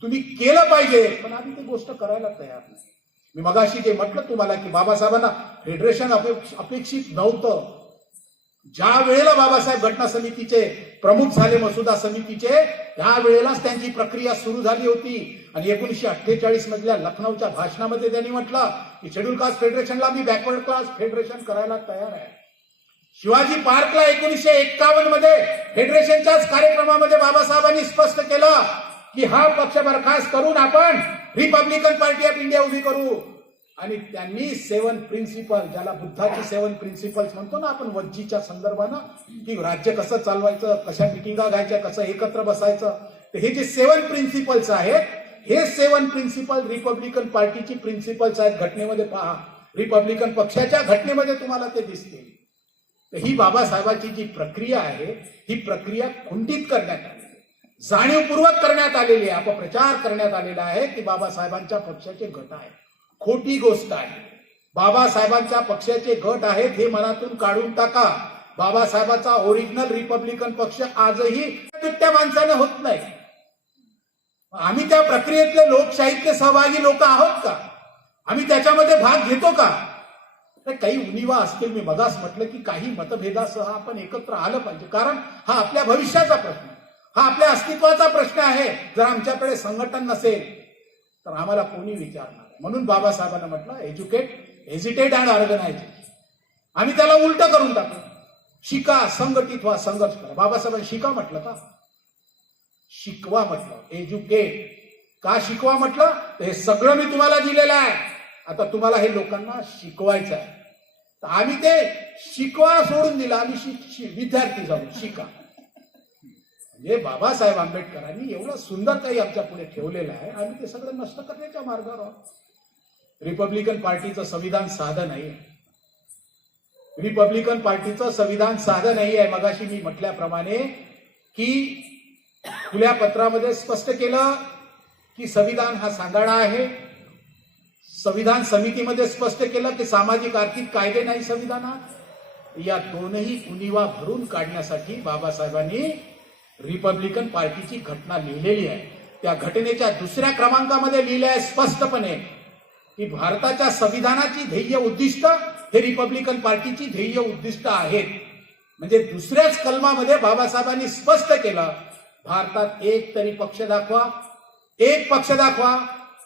तुम्ही केलं पाहिजे, पण आम्ही ती गोष्ट करायला तयार नाही. मी मगाशी जे म्हटलं तुम्हाला की बाबासाहेबांना फेडरेशन अपेक्षित नव्हतं. ज्या वेळेला बाबासाहेब घटना समितीचे प्रमुख झाले, मसुदा समितीचे, त्यावेळेलाच त्यांची प्रक्रिया सुरू झाली होती. आणि 1948 मधल्या लखनौच्या भाषणामध्ये त्यांनी म्हटलं की शेड्यूल कास्ट फेडरेशनला मी बॅकवर्ड क्लास फेडरेशन करायला तयार आहे. शिवाजी पार्कला 1951 मध्ये फेडरेशनच्याच कार्यक्रमामध्ये बाबासाहेबांनी स्पष्ट केलं की हा पक्ष बरखास्त करून आपण रिपब्लिकन पार्टी ऑफ इंडिया उभी करू. आणि त्यांनी 7 प्रिन्सिपल, ज्याला बुद्धाची 7 प्रिन्सिपल्स म्हणतो ना आपण वज्जीच्या संदर्भानं, की राज्य कसं चालवायचं, कशा मिटिंगा घ्यायच्या, कसं एकत्र बसायचं, तर हे जे 7 प्रिन्सिपल्स आहेत, हे 7 प्रिन्सिपल रिपब्लिकन पार्टीची प्रिन्सिपल्स आहेत. घटनेमध्ये पहा, रिपब्लिकन पक्षाच्या घटनेमध्ये तुम्हाला ते दिसतील. तर ही बाबासाहेबांची जी प्रक्रिया आहे, ही प्रक्रिया खुंटीत करण्यात आली, जाणीवपूर्वक करण्यात आलेली आहे, अपप्रचार करण्यात आलेला आहे की बाबासाहेबांच्या पक्षाचे गट आहेत. खोटी गोष्ट आहे. बाबासाहेबांच्या पक्षाचे गट आहेत हे मनातून काढून टाका. बाबासाहेबांचा ओरिजिनल रिपब्लिकन पक्ष आजही त्या माणसाने होत नाही. आम्ही त्या प्रक्रियेतले लोकशाहीतले सहभागी लोक आहोत का? आम्ही त्याच्यामध्ये भाग घेतो का? तर काही उणिवा असतील. मी मगाच म्हटलं की काही मतभेदासह आपण एकत्र आलं पाहिजे, कारण हा आपल्या भविष्याचा प्रश्न, हा आपल्या अस्तित्वाचा प्रश्न आहे. जर आमच्याकडे संघटन नसेल तर आम्हाला कोणी विचारणार? म्हणून बाबासाहेबांना म्हटलं एज्युकेट, हेजिटेट अँड ऑर्गनाइज. आम्ही त्याला उलट करून टाकलं. शिका, संघटित व्हा, संघर्ष करा. बाबासाहेबांनी शिका म्हटलं का? शिकवा म्हटलं. एज्युकेट. का शिकवा म्हटलं? हे सगळं मी तुम्हाला दिलेलं आहे, आता तुम्हाला हे लोकांना शिकवायचं आहे. तर आम्ही ते शिकवा सोडून दिलं. आम्ही विद्यार्थी जाऊन शिका. म्हणजे बाबासाहेब आंबेडकरांनी एवढं सुंदर काही आमच्या पुढे ठेवलेलं आहे, आम्ही ते सगळं नष्ट करण्याच्या मार्गावर आहोत. रिपब्लिकन पार्टीचं संविधान साधं नाही. रिपब्लिकन पार्टीचं संविधान साधं नाही आहे. मगाशी मी म्हटल्याप्रमाणे की खुल्या पत्रामध्ये स्पष्ट केलं की संविधान हा सांगाडा आहे. संविधान समितीमध्ये स्पष्ट केलं की सामाजिक आर्थिक कायदे नाही संविधानात. या दोनही उणिवा भरून काढण्यासाठी बाबासाहेबांनी रिपब्लिकन पार्टीची घटना लिहिलेली आहे. त्या घटनेच्या 2ऱ्या क्रमांकामध्ये लिहिले आहे स्पष्टपणे की भारताच्या संविधानाची ध्येय उद्दिष्ट हे रिपब्लिकन पार्टीची ध्येय उद्दिष्ट आहेत. म्हणजे 2ऱ्याच कलमामध्ये बाबासाहेबांनी स्पष्ट केलं, भारतात एक तरी पक्ष दाखवा, एक पक्ष दाखवा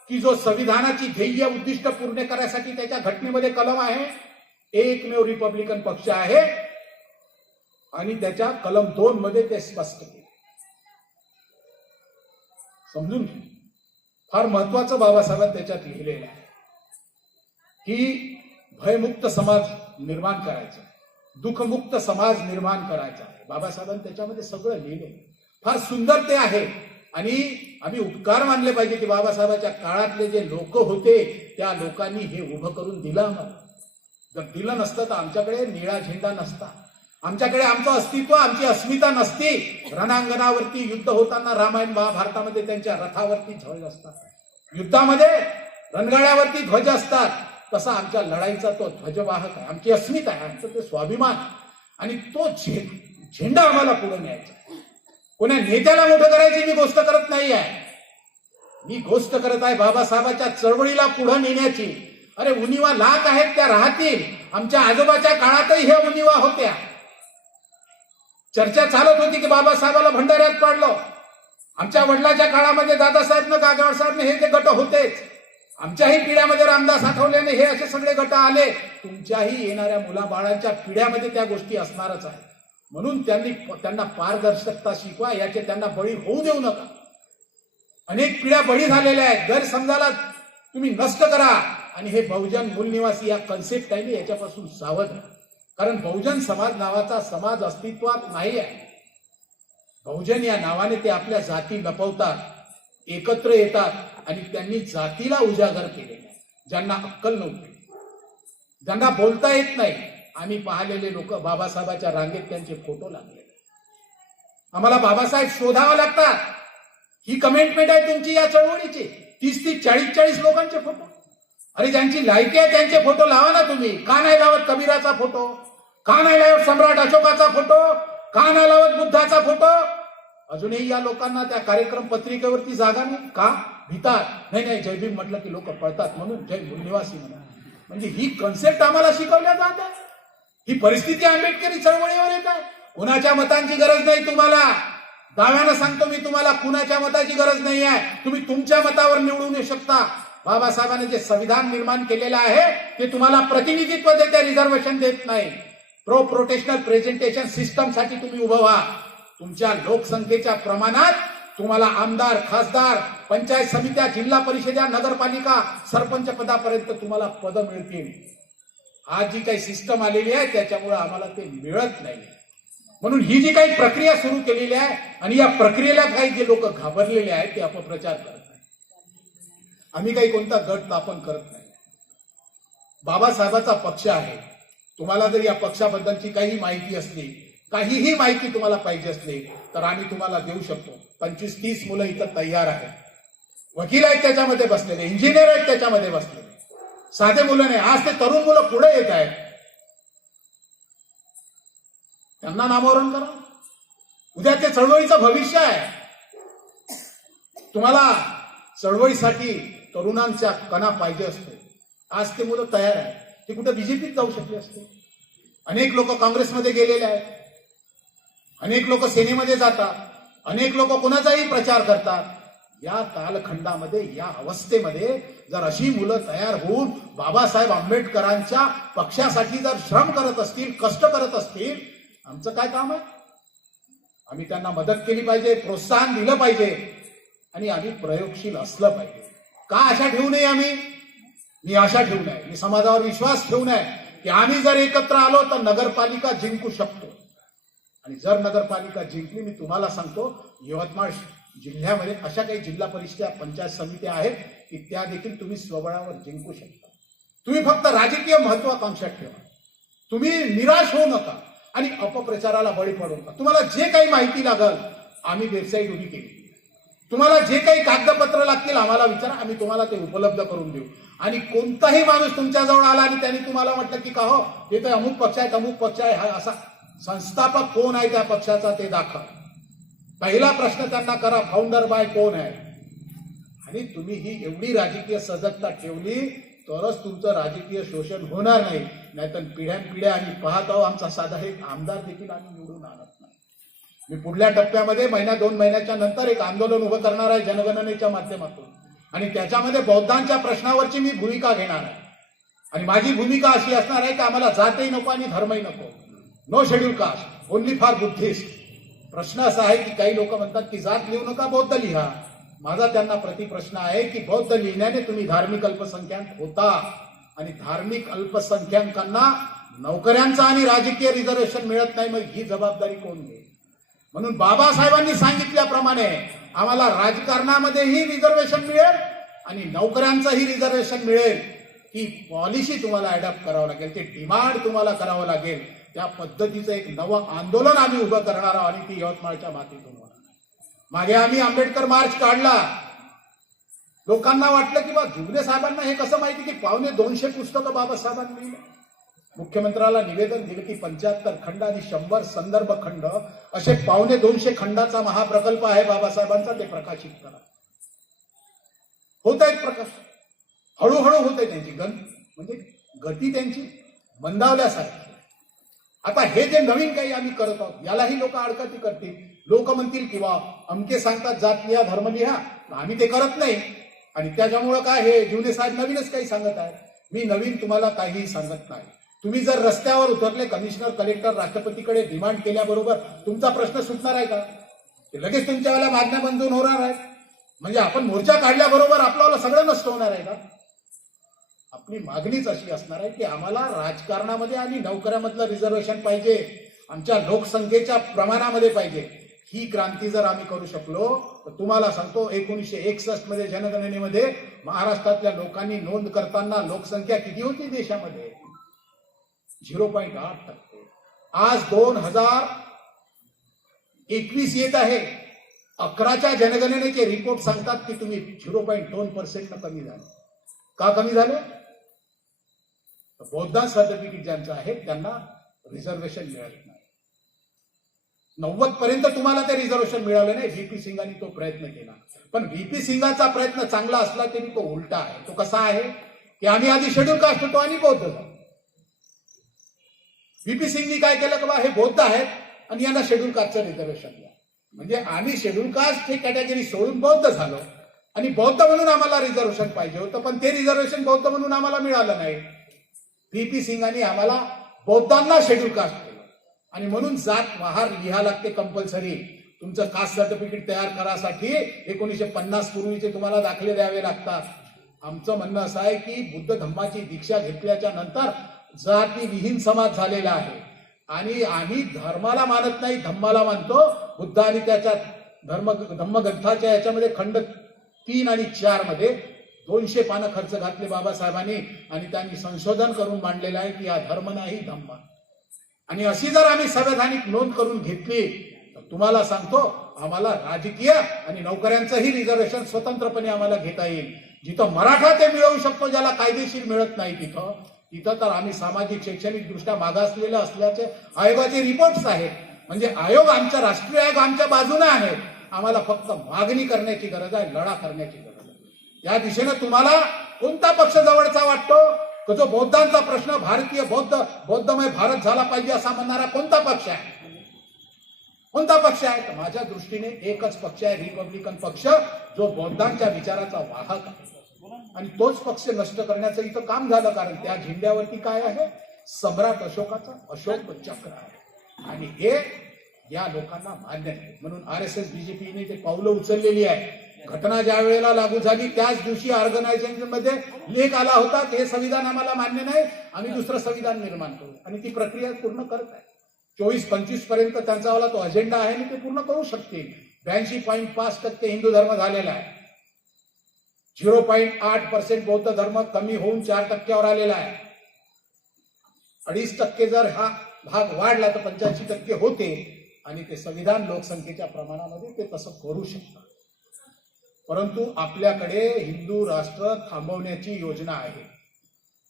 की जो संविधानाची ध्येय उद्दिष्ट पूर्ण करण्यासाठी त्याच्या घटनेमध्ये कलम आहे. एकमेव रिपब्लिकन पक्ष आहे आणि त्याच्या कलम 2 मध्ये ते स्पष्ट केले. समजून घ्या. फार महत्वाचं बाबासाहेबांनी त्याच्यात लिहिलेलं आहे की भयमुक्त समाज निर्माण करायचा, दुःखमुक्त समाज निर्माण करायचा आहे. बाबासाहेबांनी त्याच्यामध्ये सगळं लिहिले. फार सुंदर ते आहे. आणि आम्ही उपकार मानले पाहिजे की बाबासाहेबांच्या काळातले जे लोक होते त्या लोकांनी हे उभं करून दिलं आम्हाला. जर दिलं नसतं तर आमच्याकडे निळा झेंडा नसता, आमच्याकडे आमचं अस्तित्व, आमची अस्मिता नसती. रणांगणावरती युद्ध होताना रामायण महाभारतामध्ये त्यांच्या रथावरती ध्वज असतात, युद्धामध्ये रणगाड्यावरती ध्वज असतात. तसा आमच्या लढाईचा तो ध्वजवाहक आहे, आमची अस्मिता आहे, आमचं ते स्वाभिमान. आणि तो झेंडा आम्हाला पुढे न्यायचा. कोण्या नेत्याला मोठं करायची मी गोष्ट करत नाही आहे. मी गोष्ट करत आहे बाबासाहेबांच्या चळवळीला पुढे नेण्याची. अरे उणिवा लाख आहेत, त्या राहतील. आमच्या आजोबाच्या काळातही ह्या उणिवा होत्या. चर्चा चालत होती की बाबासाहेबाला भंडाऱ्यात पाडलं. आमच्या वडिलांच्या काळामध्ये दादासाहेबनं, गायकवाड साहेबने हे जे गट होतेच. आमच्याही पिढ्यामध्ये रामदास आठवलेने हे असे सगळे गट आले. तुमच्याही येणाऱ्या मुलाबाळांच्या पिढ्यामध्ये त्या गोष्टी असणारच आहेत. म्हणून त्यांना पारदर्शकता शिकवा, याचे त्यांना बळी होऊ देऊ नका. अनेक पिढ्या बळी झालेल्या आहेत. गैरसमजाला तुम्ही नष्ट करा. आणि हे बहुजन मूलनिवासी या कन्सेप्ट आहे, याच्यापासून सावध राहा. कारण बहुजन समाज नावाचा समाज अस्तित्वात नाही आहे. बहुजन या नावाने ते आपल्या जाती लपवतात, एकत्र येतात आणि त्यांनी जातीला उजागर केलेला आहे. ज्यांना अक्कल नव्हती, ज्यांना बोलता येत नाही. आम्ही पाहिलेले लोक बाबासाहेबाच्या रांगेत त्यांचे फोटो लागले. आम्हाला बाबासाहेब शोधावा लागतात. ही कमेंटमेंट आहे तुमची या चळवळीची. 30-30, 40-40 लोकांचे फोटो. अरे ज्यांची लायकी आहे त्यांचे फोटो लावा ना तुम्ही. का नाही लावत कबीराचा फोटो? का नाही लावत सम्राट अशोकाचा फोटो? का नाही लावत बुद्धाचा फोटो? अजूनही या लोकांना त्या कार्यक्रम पत्रिकेवरती जागा नाही का? भितात. नाही जयभीम म्हटलं की लोक पळतात म्हणून जय मूलनिवासी म्हणा. म्हणजे ही कन्सेप्ट आम्हाला शिकवल्या जात आहे. ही परिस्थिती आंबेडकरी चळवळीवर येत आहे. कुणाच्या मतांची गरज नाही तुम्हाला. दाव्यानं सांगतो मी तुम्हाला, कुणाच्या मताची गरज नाही आहे. तुम्ही तुमच्या मतावर निवडून येऊ शकता. बाबासाहेबांनी जे संविधान निर्माण केलेलं आहे ते तुम्हाला प्रतिनिधित्व देते, रिझर्वेशन देत नाही. प्रोटेशनल प्रेझेंटेशन सिस्टम साठी तुम्ही उभं व्हा. तुमच्या लोकसंख्येच्या प्रमाणात तुम्हाला आमदार, खासदार, पंचायत समित्या, जिल्हा परिषदा, नगरपालिका, सरपंच पदापर्यंत तुम्हाला पदं मिळतील. आज जी काही सिस्टम आलेली आहे त्याच्यामुळे आम्हाला ते मिळत नाही. म्हणून ही जी काही प्रक्रिया सुरू केलेली आहे आणि या प्रक्रियेला काही जे लोक घाबरलेले आहेत ते अपप्रचार करत नाही. आम्ही काही कोणता गट स्थापन करत नाही. बाबासाहेबांचा पक्ष आहे. तुम्हाला जर या पक्षाबद्दलची काही माहिती असली, काहीही माहिती तुम्हाला पाहिजे असली तर आम्ही तुम्हाला देऊ शकतो. 25-30 मुलं इथं तयार आहेत. वकील आहेत त्याच्यामध्ये बसलेले, इंजिनियर आहेत त्याच्यामध्ये बसलेले, साधे मुलं नाही. आज ते तरुण मुलं पुढे येत आहेत. त्यांना नामोहरण करा. उद्या ते चळवळीचं भविष्य आहे. तुम्हाला चळवळीसाठी तरुणांच्या कणा पाहिजे असतो. आज ते मुलं तयार आहेत. ते कुठे बीजेपीत जाऊ शकले असते. अनेक लोक काँग्रेसमध्ये गेलेले आहेत. अनेक लोक सेनेमध्ये जातात. अनेक लोक कोणाचाही प्रचार करतात. या कालखंडामध्ये, या अवस्थेमध्ये जर अशी मुलं तयार होऊन बाबासाहेब आंबेडकरांच्या पक्षासाठी जर श्रम करत असतील, कष्ट करत असतील, आमचं काय काम आहे? आम्ही त्यांना मदत केली पाहिजे, प्रोत्साहन दिलं पाहिजे आणि आम्ही प्रयोगशील असलं पाहिजे. का आशा ठेवू नये आम्ही? मी आशा ठेवू नये, मी समाजावर विश्वास ठेवू नये की आम्ही जर एकत्र आलो तर नगरपालिका जिंकू शकतो. आणि जर नगरपालिका जिंकली, मी तुम्हाला सांगतो, यवतमाळ जिल्ह्यामध्ये अशा काही जिल्हा परिषद, पंचायत समित्या आहेत की त्या देखील तुम्ही स्वबळावर जिंकू शकता. तुम्ही फक्त राजकीय महत्वाकांक्षा ठेवा. तुम्ही निराश होऊ नका आणि अपप्रचाराला बळी पडू नका. तुम्हाला जे काही माहिती लागल, आम्ही वेबसाईट उभी केली. तुम्हाला जे काही कागदपत्र लागतील आम्हाला विचारा, आम्ही तुम्हाला ते उपलब्ध करून देऊ. आणि कोणताही माणूस तुमच्याजवळ आला आणि त्यांनी तुम्हाला म्हटलं की का हो, हे तर अमुक पक्ष आहे, अमुक पक्ष आहे, हा असा संस्थापक कोण आहे त्या पक्षाचा ते दाखवा. पहिला प्रश्न त्यांना करा, फाउंडर बाय कोण आहे. आणि तुम्ही ही एवढी राजकीय सजगता ठेवली तरच तुमचं राजकीय शोषण होणार नाही. नाहीतर पिढ्यानपिढ्या आम्ही पाहत आहोत, आमचा साधा एक आमदार देखील आम्ही निवडून आणत नाही. मी पुढल्या टप्प्यामध्ये 1-2 महिन्याच्या नंतर एक आंदोलन उभं करणार आहे जनगणनेच्या माध्यमातून. आणि त्याच्यामध्ये बौद्धांच्या प्रश्नावरची मी भूमिका घेणार आहे. आणि माझी भूमिका अशी असणार आहे की आम्हाला जातही नको आणि धर्मही नको. No schedule caste, only for Buddhist. प्रश्न असा आहे की काही लोक म्हणतात की जात लिहू नका, बौद्ध लिहा. माझा त्यांना प्रतिप्रश्न आहे की बौद्ध लिहिण्याने तुम्ही धार्मिक अल्पसंख्याक होता आणि धार्मिक अल्पसंख्याकांना नोकऱ्यांचा आणि राजकीय रिझर्वेशन मिळत नाही. मग ही जबाबदारी कोण घेईल? म्हणून बाबासाहेबांनी सांगितल्याप्रमाणे आम्हाला राजकारणामध्येही रिझर्वेशन मिळेल आणि नोकऱ्यांचंही रिझर्वेशन मिळेल. ही पॉलिसी तुम्हाला अडॉप्ट करावं लागेल, ते डिमांड तुम्हाला करावं लागेल. त्या पद्धतीचं एक नवं आंदोलन आम्ही उभं करणार आहोत आणि ती यवतमाळच्या मातीतून होणार. मागे आम्ही आंबेडकर मार्च काढला. लोकांना वाटलं की बा जुगले साहेबांना हे कसं माहिती की 250 पुस्तकं बाबासाहेबांनी लिहिलं. मुख्यमंत्र्याला निवेदन दिलं की 75 खंड आणि 100 संदर्भ खंड असे 250 खंडाचा महाप्रकल्प आहे बाबासाहेबांचा, ते प्रकाशित करा. होत आहेत प्रकाश, हळूहळू होत आहे. त्यांची म्हणजे गती त्यांची मंदावल्यासारखी. आता हे जे नवीन काही आम्ही करत आहोत यालाही लोक आडकाठी करतील. लोक म्हणतील किंवा अमके सांगतात जात लिहा, धर्म लिहा, आम्ही ते करत नाही. आणि त्याच्यामुळं काय, हे जुने साहेब नवीनच काही सांगत आहेत. मी नवीन तुम्हाला काहीही सांगत नाही. तुम्ही जर रस्त्यावर उतरले, कमिशनर, कलेक्टर, राष्ट्रपतीकडे डिमांड केल्याबरोबर तुमचा प्रश्न सुटणार आहे का? ते लगेच तुमच्यावाल्या मागण्या मंजूर होणार आहेत. म्हणजे आपण मोर्चा काढल्याबरोबर आपल्याला सगळं नष्ट होणार आहे का? आपली मागणीच अशी असणार आहे की आम्हाला राजकारणामध्ये आणि नोकऱ्यामधलं रिझर्वेशन पाहिजे, आमच्या लोकसंख्येच्या प्रमाणामध्ये पाहिजे. ही क्रांती जर आम्ही करू शकलो तर तुम्हाला सांगतो 1961 मध्ये जनगणनेमध्ये महाराष्ट्रातल्या लोकांनी नोंद करताना लोकसंख्या किती होती देशामध्ये? 0.8%. आज 2021 येत आहे. 11च्या जनगणनेचे रिपोर्ट सांगतात की तुम्ही 0.2% कमी झाले. का कमी झाले? बौद्ध सर्टिफिकेट ज्यांचं आहे त्यांना रिझर्वेशन मिळत नाही. 90 पर्यंत तुम्हाला ते रिझर्वेशन मिळालं नाही. व्हीपी सिंगांनी तो प्रयत्न केला, पण व्हीपी सिंगाचा प्रयत्न चांगला असला तरी तो उलटा आहे. तो कसा आहे की आम्ही आधी शेड्यूल कास्ट होतो आणि बौद्ध झालो. व्हीपी सिंगनी काय केलं की बा हे बौद्ध आहेत आणि यांना शेड्यूल कास्टचं रिझर्वेशन द्या. म्हणजे आम्ही शेड्यूल कास्ट हे कॅटेगरी सोडून बौद्ध झालो आणि बौद्ध म्हणून आम्हाला रिझर्वेशन पाहिजे होतं, पण ते रिझर्वेशन बौद्ध म्हणून आम्हाला मिळालं नाही. व्हीपी सिंगांनी आम्हाला बौद्धांना शेड्यूल कास्ट केलं आणि म्हणून जात महार लिहा लागते कंपल्सरी. तुमचं कास्ट सर्टिफिकेट तयार करासाठी 1950 पूर्वीचे तुम्हाला दाखले द्यावे लागतात. आमचं म्हणणं असं आहे की बुद्ध धम्माची दीक्षा घेतल्याच्या नंतर जातीविहीन समाज झालेला आहे आणि आम्ही धर्माला मानत नाही, धम्माला मानतो. बुद्ध आणि त्याच्या धम्मग्रंथाच्या याच्यामध्ये खंड 3 आणि 4 मध्ये 200 पानं खर्च घातले बाबासाहेबांनी आणि त्यांनी संशोधन करून मांडलेलं आहे की हा धर्म नाही धम्म. आणि अशी जर आम्ही संवैधानिक नोंद करून घेतली तर तुम्हाला सांगतो आम्हाला राजकीय आणि नोकऱ्यांचंही रिझर्वेशन स्वतंत्रपणे आम्हाला घेता येईल. जिथं मराठा ते मिळवू शकतो ज्याला कायदेशीर मिळत नाही तिथं तर आम्ही सामाजिक शैक्षणिक दृष्ट्या मागासलेलं असल्याचे आयोगाचे रिपोर्ट्स आहेत. म्हणजे आयोग आमच्या राष्ट्रीय आयोग आमच्या बाजूने आहे. आम्हाला फक्त मागणी करण्याची गरज आहे, लढा करण्याची गरज आहे. या दिशेने तुम्हाला कोणता पक्ष जवळचा वाटतो? तो जो बौद्धांचा प्रश्न भारतीय बौद्धमय भारत झाला पाहिजे असा म्हणणारा कोणता पक्ष आहे? कोणता पक्ष आहे? तर माझ्या दृष्टीने एकच पक्ष आहे, रिपब्लिकन पक्ष, जो बौद्धांच्या विचाराचा वाहक आहे. आणि तोच पक्ष नष्ट करण्याचं इथं काम झालं. कारण त्या झेंड्यावरती काय आहे? सम्राट अशोकाचा अशोक चक्र आहे आणि हे या लोकांना मान्य नाही. म्हणून RSS BJPने ते पावलं उचललेली आहे. घटना ज्या वेळेला लागू झाली त्याच दिवशी ऑर्गनायझेशन मध्ये लेख आला होता की हे संविधान आम्हाला मान्य नाही, आम्ही दुसरं संविधान निर्माण करू. आणि ती प्रक्रिया पूर्ण करत आहे. 24-25 पर्यंत त्यांचा वाला तो अजेंडा आहे आणि ते पूर्ण करू शकतील. 82.5% हिंदू धर्म झालेला आहे. 0.8% बौद्ध धर्म कमी होऊन 4% आलेला आहे. 2.5% जर हा भाग वाढला तर 85% होते आणि ते संविधान लोकसंख्येच्या प्रमाणामध्ये ते तसं करू शकतात. परंतु आपल्याकडे हिंदू राष्ट्र थांबवण्याची योजना आहे.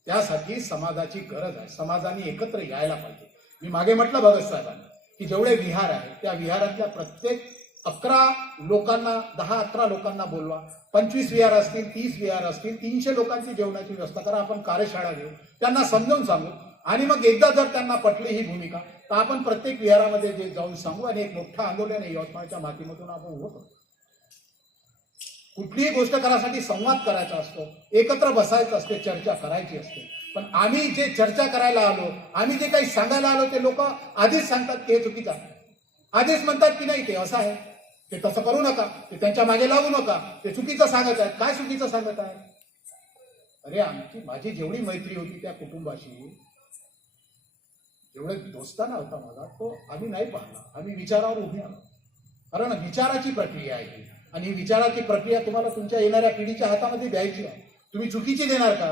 त्यासाठी समाजाची गरज आहे. समाजाने एकत्र यायला पाहिजे. मी मागे म्हटलं भगत साहेबांना की जेवढे विहार आहेत त्या विहारातल्या प्रत्येक 11 लोकांना 10-11 लोकांना बोलवा. 25 विहार असतील, 30 विहार असतील, 300 लोकांची जेवणाची व्यवस्था करा. आपण कार्यशाळा घेऊ, त्यांना समजावून सांगू आणि मग एकदा जर त्यांना पटली ही भूमिका तर आपण प्रत्येक विहारामध्ये जे जाऊन सांगू आणि एक मोठं आंदोलन यवतमाळच्या मातीमधून आपण उभं करू. कुठलीही गोष्ट करायसाठी संवाद करायचा असतो, एकत्र बसायचं असते, चर्चा करायची असते. पण आम्ही जे चर्चा करायला आलो, आम्ही जे काही सांगायला आलो ते लोक आधीच सांगतात की हे चुकीचं आहे. आधीच म्हणतात की नाही ते असं आहे, ते तसं करू नका, ते त्यांच्या मागे लागू नका, ते चुकीचं सांगत आहेत. काय चुकीचं सांगत आहे? अरे माझी जेवढी मैत्री होती त्या कुटुंबाशी, जेवढे दोस्ताना होता माझा, तो आम्ही नाही पाहिला. आम्ही विचारावर उभे आलो. कारण विचाराची प्रक्रिया आहे आणि ही विचाराची प्रक्रिया तुम्हाला तुमच्या येणाऱ्या पिढीच्या हातामध्ये द्यायची आहे. तुम्ही चुकीची देणार का?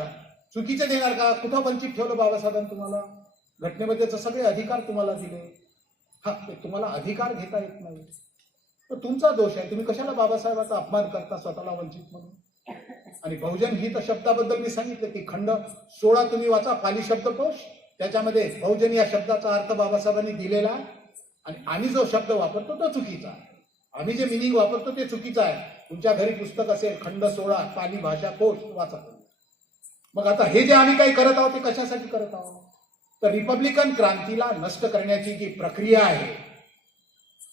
चुकीचे देणार का? कुठं वंचित ठेवलं बाबासाहेबांनी तुम्हाला? घटनेमध्ये सगळे अधिकार तुम्हाला दिले. ते तुम्हाला अधिकार घेता येत नाही तर तुमचा दोष आहे. तुम्ही कशाला बाबासाहेबांचा अपमान करता स्वतःला वंचित म्हणून? आणि बहुजन हित शब्दाबद्दल मी सांगितलं की खंड 16 तुम्ही वाचा, पाली शब्दकोश, त्याच्यामध्ये बहुजन या शब्दाचा अर्थ बाबासाहेबांनी दिलेला आहे. आणि आम्ही जो शब्द वापरतो तो चुकीचा आहे. आम्ही जे मिनिंग वापरतो ते चुकीचं आहे. तुमच्या घरी पुस्तक असेल खंड 16 पाली भाषा कोश वाचा. मग आता हे जे आम्ही काही करत आहोत ते कशासाठी करत आहोत? तर रिपब्लिकन क्रांतीला नष्ट करण्याची जी प्रक्रिया आहे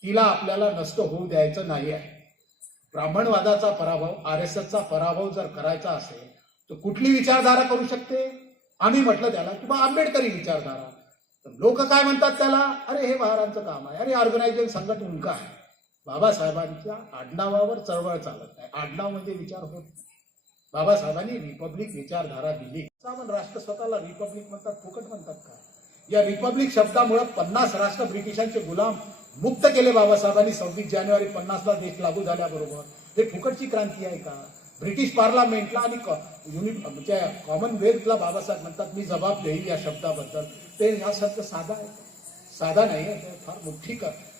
तिला आपल्याला नष्ट होऊ द्यायचं नाही आहे. ब्राह्मणवादाचा पराभव, RSSचा पराभव जर करायचा असेल तर कुठली विचारधारा करू शकते? आम्ही म्हटलं त्याला किंवा आंबेडकरी विचारधारा. तर लोक काय म्हणतात त्याला? अरे हे महारांचं काम आहे, अरे ऑर्गनायझेशन संघटन उंका आहे. बाबासाहेबांच्या आडनावावर चळवळ चालत नाही. आडनाव म्हणजे विचार होत. बाबासाहेबांनी रिपब्लिक विचारधारा दिली. राष्ट्र स्वतःला रिपब्लिक म्हणतात, फुकट म्हणतात का? या रिपब्लिक शब्दामुळे 50 राष्ट्र ब्रिटिशांचे गुलाम मुक्त केले बाबासाहेबांनी 26 जानेवारी 50ला देश लागू झाल्याबरोबर. हे फुकटची क्रांती आहे का? ब्रिटिश पार्लमेंटला आणि म्हणजे कॉमनवेल्थला बाबासाहेब म्हणतात मी जबाब देईल या शब्दाबद्दल. ते हा शब्द साधा आहे, साधा नाही आहे, फार मोठी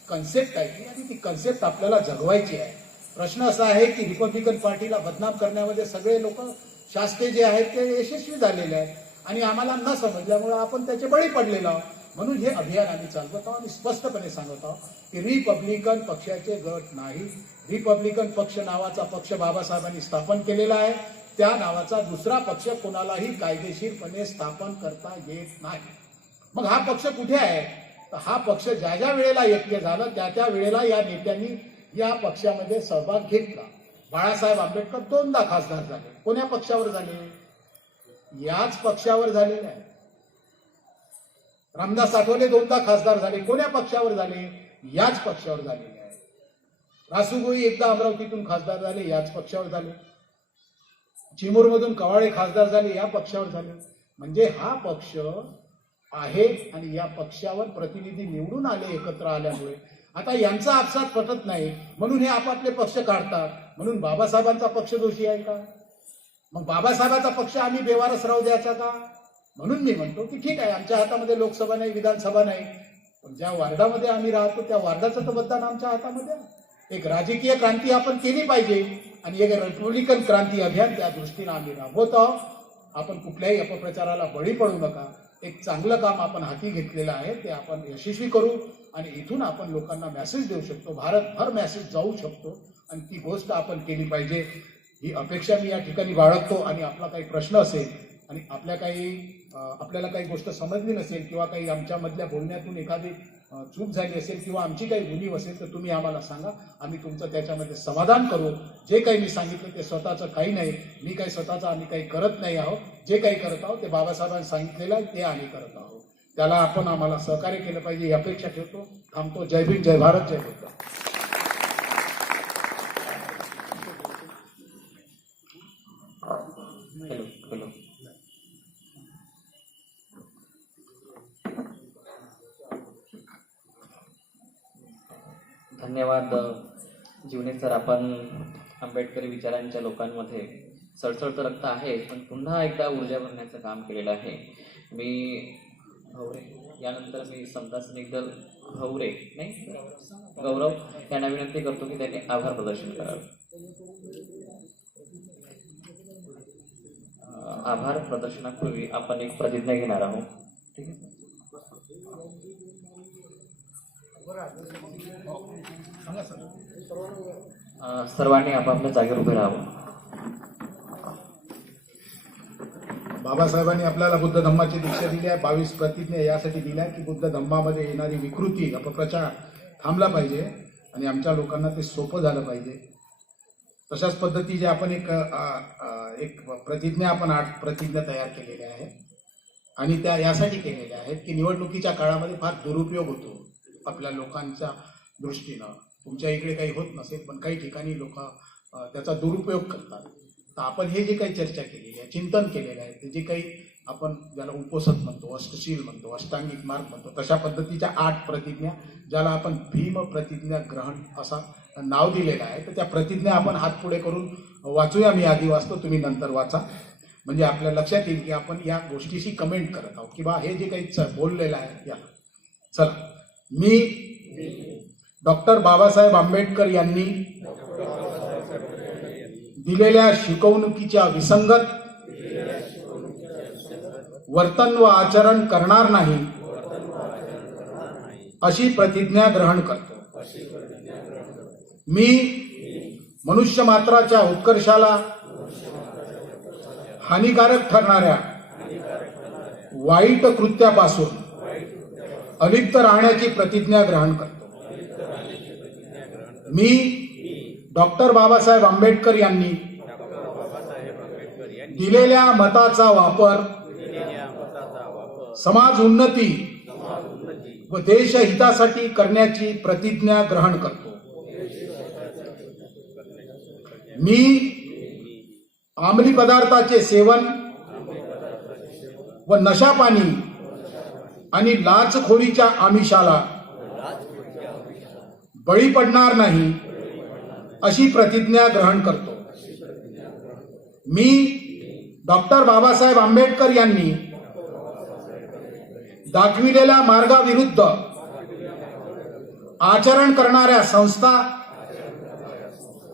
कन्सेप्ट आहे आणि ती कन्सेप्ट आपल्याला जगवायची आहे. प्रश्न असा आहे की रिपब्लिकन पार्टीला बदनाम करण्यामध्ये सगळे लोक शास्त्रीय जे आहेत ते यशस्वी झालेले आहेत आणि आम्हाला न समजल्यामुळे आपण त्याचे बळी पडलेलो आहोत. म्हणून हे अभियान आम्ही चालवत आहोत आणि स्पष्टपणे सांगत आहोत की रिपब्लिकन पक्षाचे गट नाही. रिपब्लिकन पक्ष नावाचा पक्ष बाबासाहेबांनी स्थापन केलेला आहे. त्या नावाचा दुसरा पक्ष कोणालाही कायदेशीरपणे स्थापन करता येत नाही. मग हा पक्ष कुठे आहे? तर हा पक्ष ज्या ज्या वेळेला ऐक्य झालं त्या त्या वेळेला या नेत्यांनी या पक्षामध्ये सहभाग घेतला. बाळासाहेब आंबेडकर 2दा खासदार झाले. कोण्या पक्षावर झाले? याच पक्षावर झालेले आहे. रामदास आठवले 2दा खासदार झाले. कोण्या पक्षावर झाले? याच पक्षावर झालेले आहे. रासूगोई एकदा अमरावतीतून खासदार झाले, याच पक्षावर झाले. चिमूरमधून कवाळे खासदार झाले, या पक्षावर झाले. म्हणजे हा पक्ष आहे आणि या पक्षावर प्रतिनिधी निवडून आले एकत्र आल्यामुळे. आता यांचा आपसात पटत नाही म्हणून हे आपापले पक्ष काढतात. म्हणून बाबासाहेबांचा पक्ष दोषी आहे का? मग बाबासाहेबांचा पक्ष आम्ही बेवारस राहू द्यायचा का? म्हणून मी म्हणतो की ठीक आहे, आमच्या हातामध्ये लोकसभा नाही, विधानसभा नाही, पण ज्या वार्डामध्ये आम्ही राहतो त्या वार्डाचं तर मतदान आमच्या हातामध्ये आहे. एक राजकीय क्रांती आपण केली पाहिजे आणि एक रिपब्लिकन क्रांती अभियान त्या दृष्टीनं आम्ही राबवत आहोत. आपण कुठल्याही अपप्रचाराला बळी पडू नका. एक चांगलं काम आपण हाती घेतलेलं आहे, ते आपण यशस्वी करू आणि इथून आपण लोकांना मेसेज देऊ शकतो, भारतभर मेसेज जाऊ शकतो आणि ती गोष्ट आपण केली पाहिजे. ही अपेक्षा मी या ठिकाणी बाळगतो. आणि आपला काही प्रश्न असेल आणि आपल्याला काही गोष्ट समजली नसेल किंवा काही आमच्यामधल्या बोलण्यातून एखादी चूक झाली असेल किंवा आमची काही उणीव असेल तर तुम्ही आम्हाला सांगा, आम्ही तुमचं त्याच्यामध्ये समाधान करू. जे काही मी सांगितलं ते स्वतःचं काही नाही, मी काही स्वतःचं आम्ही काही करत नाही आहोत. जे काही करत आहोत ते बाबासाहेबांनी सांगितलेलं आहे, ते आम्ही करत आहोत. त्याला आपण आम्हाला सहकार्य केलं पाहिजे ही अपेक्षा ठेवतो. थांबतो. जय भीम, जय भारत, जय बुद्ध. हॅलो. धन्यवाद जीवने सर. आपण आंबेडकरी विचारांच्या लोकांमध्ये सळसळतं रक्त आहे, पण पुन्हा एकदा ऊर्जा भरण्याचं काम केलेलं आहे. मी हवरे, यानंतर मी समता स्निग्धल हवरे नाही गौरव यांना विनंती करतो की त्यांनी आभार प्रदर्शन करावे. आभार प्रदर्शनापूर्वी आपण एक प्रतिज्ञा घेणार आहोत. ठीक आहे. सर्वांनी आपापल्या जागेवर उभे राहावं. बाबासाहेबांनी आपल्याला बुद्ध धम्माची दीक्षा दिली आहे. 22 प्रतिज्ञा यासाठी दिल्या की बुद्ध धम्मामध्ये येणारी विकृती, अपप्रचार थांबला पाहिजे आणि आमच्या लोकांना ते सोपं झालं पाहिजे. तशाच पद्धतीचे आपण एक प्रतिज्ञा, आपण 8 प्रतिज्ञा तयार केलेल्या आहेत आणि त्या यासाठी केलेल्या आहेत की निवडणुकीच्या काळामध्ये फार दुरुपयोग होतो आपल्या लोकांच्या दृष्टीनं. तुमच्या इकडे काही होत नसेल पण काही ठिकाणी लोक त्याचा दुरुपयोग करतात. तर आपण हे जे काही चर्चा केलेली आहे, चिंतन केलेलं आहे, ते जे काही आपण ज्याला उपोषण म्हणतो, अष्टशील म्हणतो, अष्टांगिक मार्ग म्हणतो, तशा पद्धतीच्या 8 प्रतिज्ञा, ज्याला आपण भीम प्रतिज्ञा ग्रहण असा नाव दिलेलं आहे. तर त्या प्रतिज्ञा आपण हात पुढे करून वाचूया. मी आधी वाचतो, तुम्ही नंतर वाचा, म्हणजे आपल्या लक्षात येईल की आपण या गोष्टीशी कमेंट करत आहोत किंवा हे जे काही बोललेलं आहे या. चला. मी डॉक्टर बाबासाहेब आंबेडकर यांनी दिलेल्या शिकवणुकीच्या विसंगत वर्तन व आचरण करणार नाही अशी प्रतिज्ञा ग्रहण करतो. मी मनुष्य मात्राच्या उत्कर्षाला हानिकारक ठरणाऱ्या वाईट कृत्यापासून अलिप्त राहण्याची प्रतिज्ञा ग्रहण करतो. मी डॉक्टर बाबासाहेब आंबेडकर यांनी दिलेल्या मताचा वापर समाज उन्नती व देशहितासाठी करण्याची प्रतिज्ञा ग्रहण करतो. मी अंमली पदार्थाचे सेवन व नशापानी आणि लाचखोरीच्या आमिषाला बळी पडणार नाही अशी प्रतिज्ञा ग्रहण करतो. मी डॉक्टर बाबासाहेब आंबेडकर यांनी दाखविलेल्या मार्गाविरुद्ध आचरण करणाऱ्या संस्था,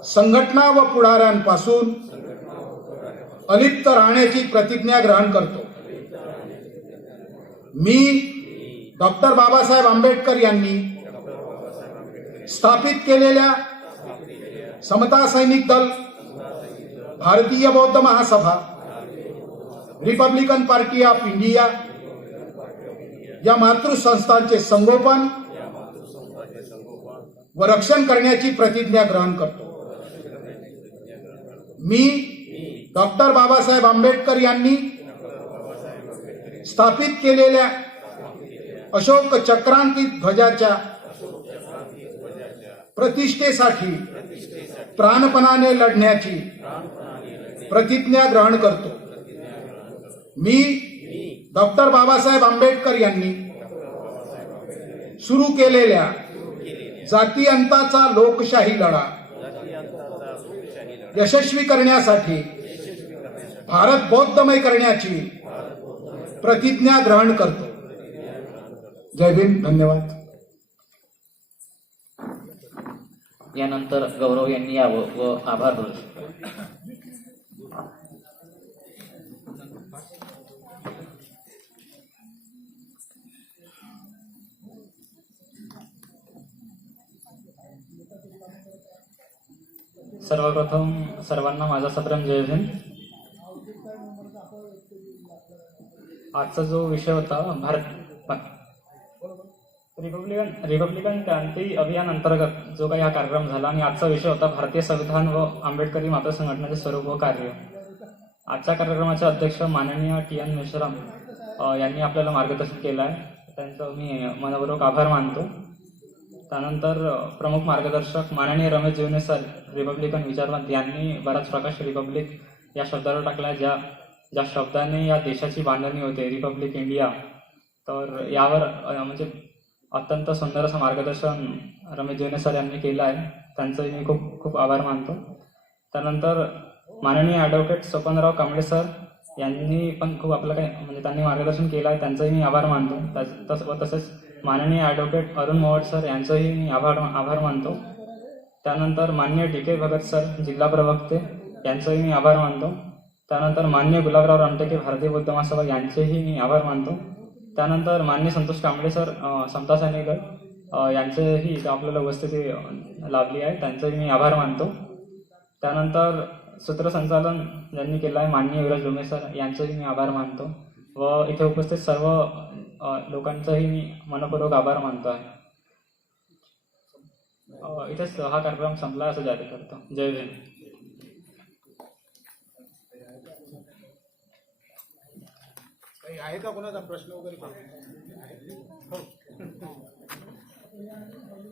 संघटना व पुढाऱ्यांपासून अलिप्त राहण्याची प्रतिज्ञा ग्रहण करतो. मी डॉक्टर बाबासाहेब आंबेडकर यांनी स्थापित केलेल्या समता सैनिक दल, भारतीय बौद्ध महासभा, रिपब्लिकन पार्टी ऑफ इंडिया या मातृसंस्थांचे संगोपन व रक्षण करण्याची प्रतिज्ञा ग्रहण करतो. मी डॉक्टर बाबासाहेब आंबेडकर यांनी स्थापित केलेल्या अशोक चक्रांकित ध्वजाच्या प्रतिष्ठेसाठी प्राणपणाने लढण्याची प्रतिज्ञा ग्रहण करतो. मी डॉक्टर बाबासाहेब आंबेडकर यांनी सुरू केलेल्या जातीअंताचा लोकशाही लढा यशस्वी करण्यासाठी भारत बौद्धमय करण्याची प्रतिज्ञा ग्रहण करतो. जय भीम. धन्यवाद. यानंतर गौरव यांनी यावं व आभार प्रदर्शन. सर्वप्रथम सर्वांना माझा सप्रेम जय भीम. आजचा जो विषय होता रिपब्लिकन क्रांती अभियान अंतर्गत जो काही हा कार्यक्रम झाला आणि आजचा विषय होता भारतीय संविधान व आंबेडकरी माता संघटनेचे स्वरूप व कार्य. आजच्या कार्यक्रमाचे अध्यक्ष माननीय TN मेश्राम यांनी आपल्याला मार्गदर्शन केलं आहे. त्यांचं मी मनपूर्वक आभार मानतो. त्यानंतर प्रमुख मार्गदर्शक माननीय रमेश जीवने सर रिपब्लिकन विचारवंत यांनी बराच प्रकाश रिपब्लिक या शब्दावर टाकला, ज्या शब्दाने या देशाची बांधणी होते रिपब्लिक इंडिया. तर यावर म्हणजे अत्यंत सुंदर असं मार्गदर्शन रमेश जीवने सर यांनी केलं आहे. त्यांचंही मी खूप खूप आभार मानतो. त्यानंतर माननीय ॲडव्होकेट स्वपनराव कांबळे सर यांनी पण खूप आपलं काही म्हणजे त्यांनी मार्गदर्शन केलं आहे, त्यांचंही मी आभार मानतो. तसेच माननीय ॲडव्होकेट अरुण मोहोळ सर यांचंही मी आभार मानतो. त्यानंतर माननीय DK भगत सर जिल्हा प्रवक्ते यांचंही मी आभार मानतो. त्यानंतर माननीय गुलाबराव रामटेके भारतीय बौद्ध महासभा यांचेही मी आभार मानतो. त्यानंतर माननीय संतोष कांबळे सर समता सैनिक यांचेही इथं आपल्याला उपस्थिती लाभली आहे, त्यांचेही मी आभार मानतो. त्यानंतर सूत्रसंचालन ज्यांनी केलं आहे माननीय विराज डोमे सर यांचेही मी आभार मानतो व इथे उपस्थित सर्व लोकांचाही मी मनपूर्वक आभार मानतो आहे. इथेच हा कार्यक्रम संपला असं जाहीर करतो. जय भीम. आहे का कोणाचा प्रश्न वगैरे?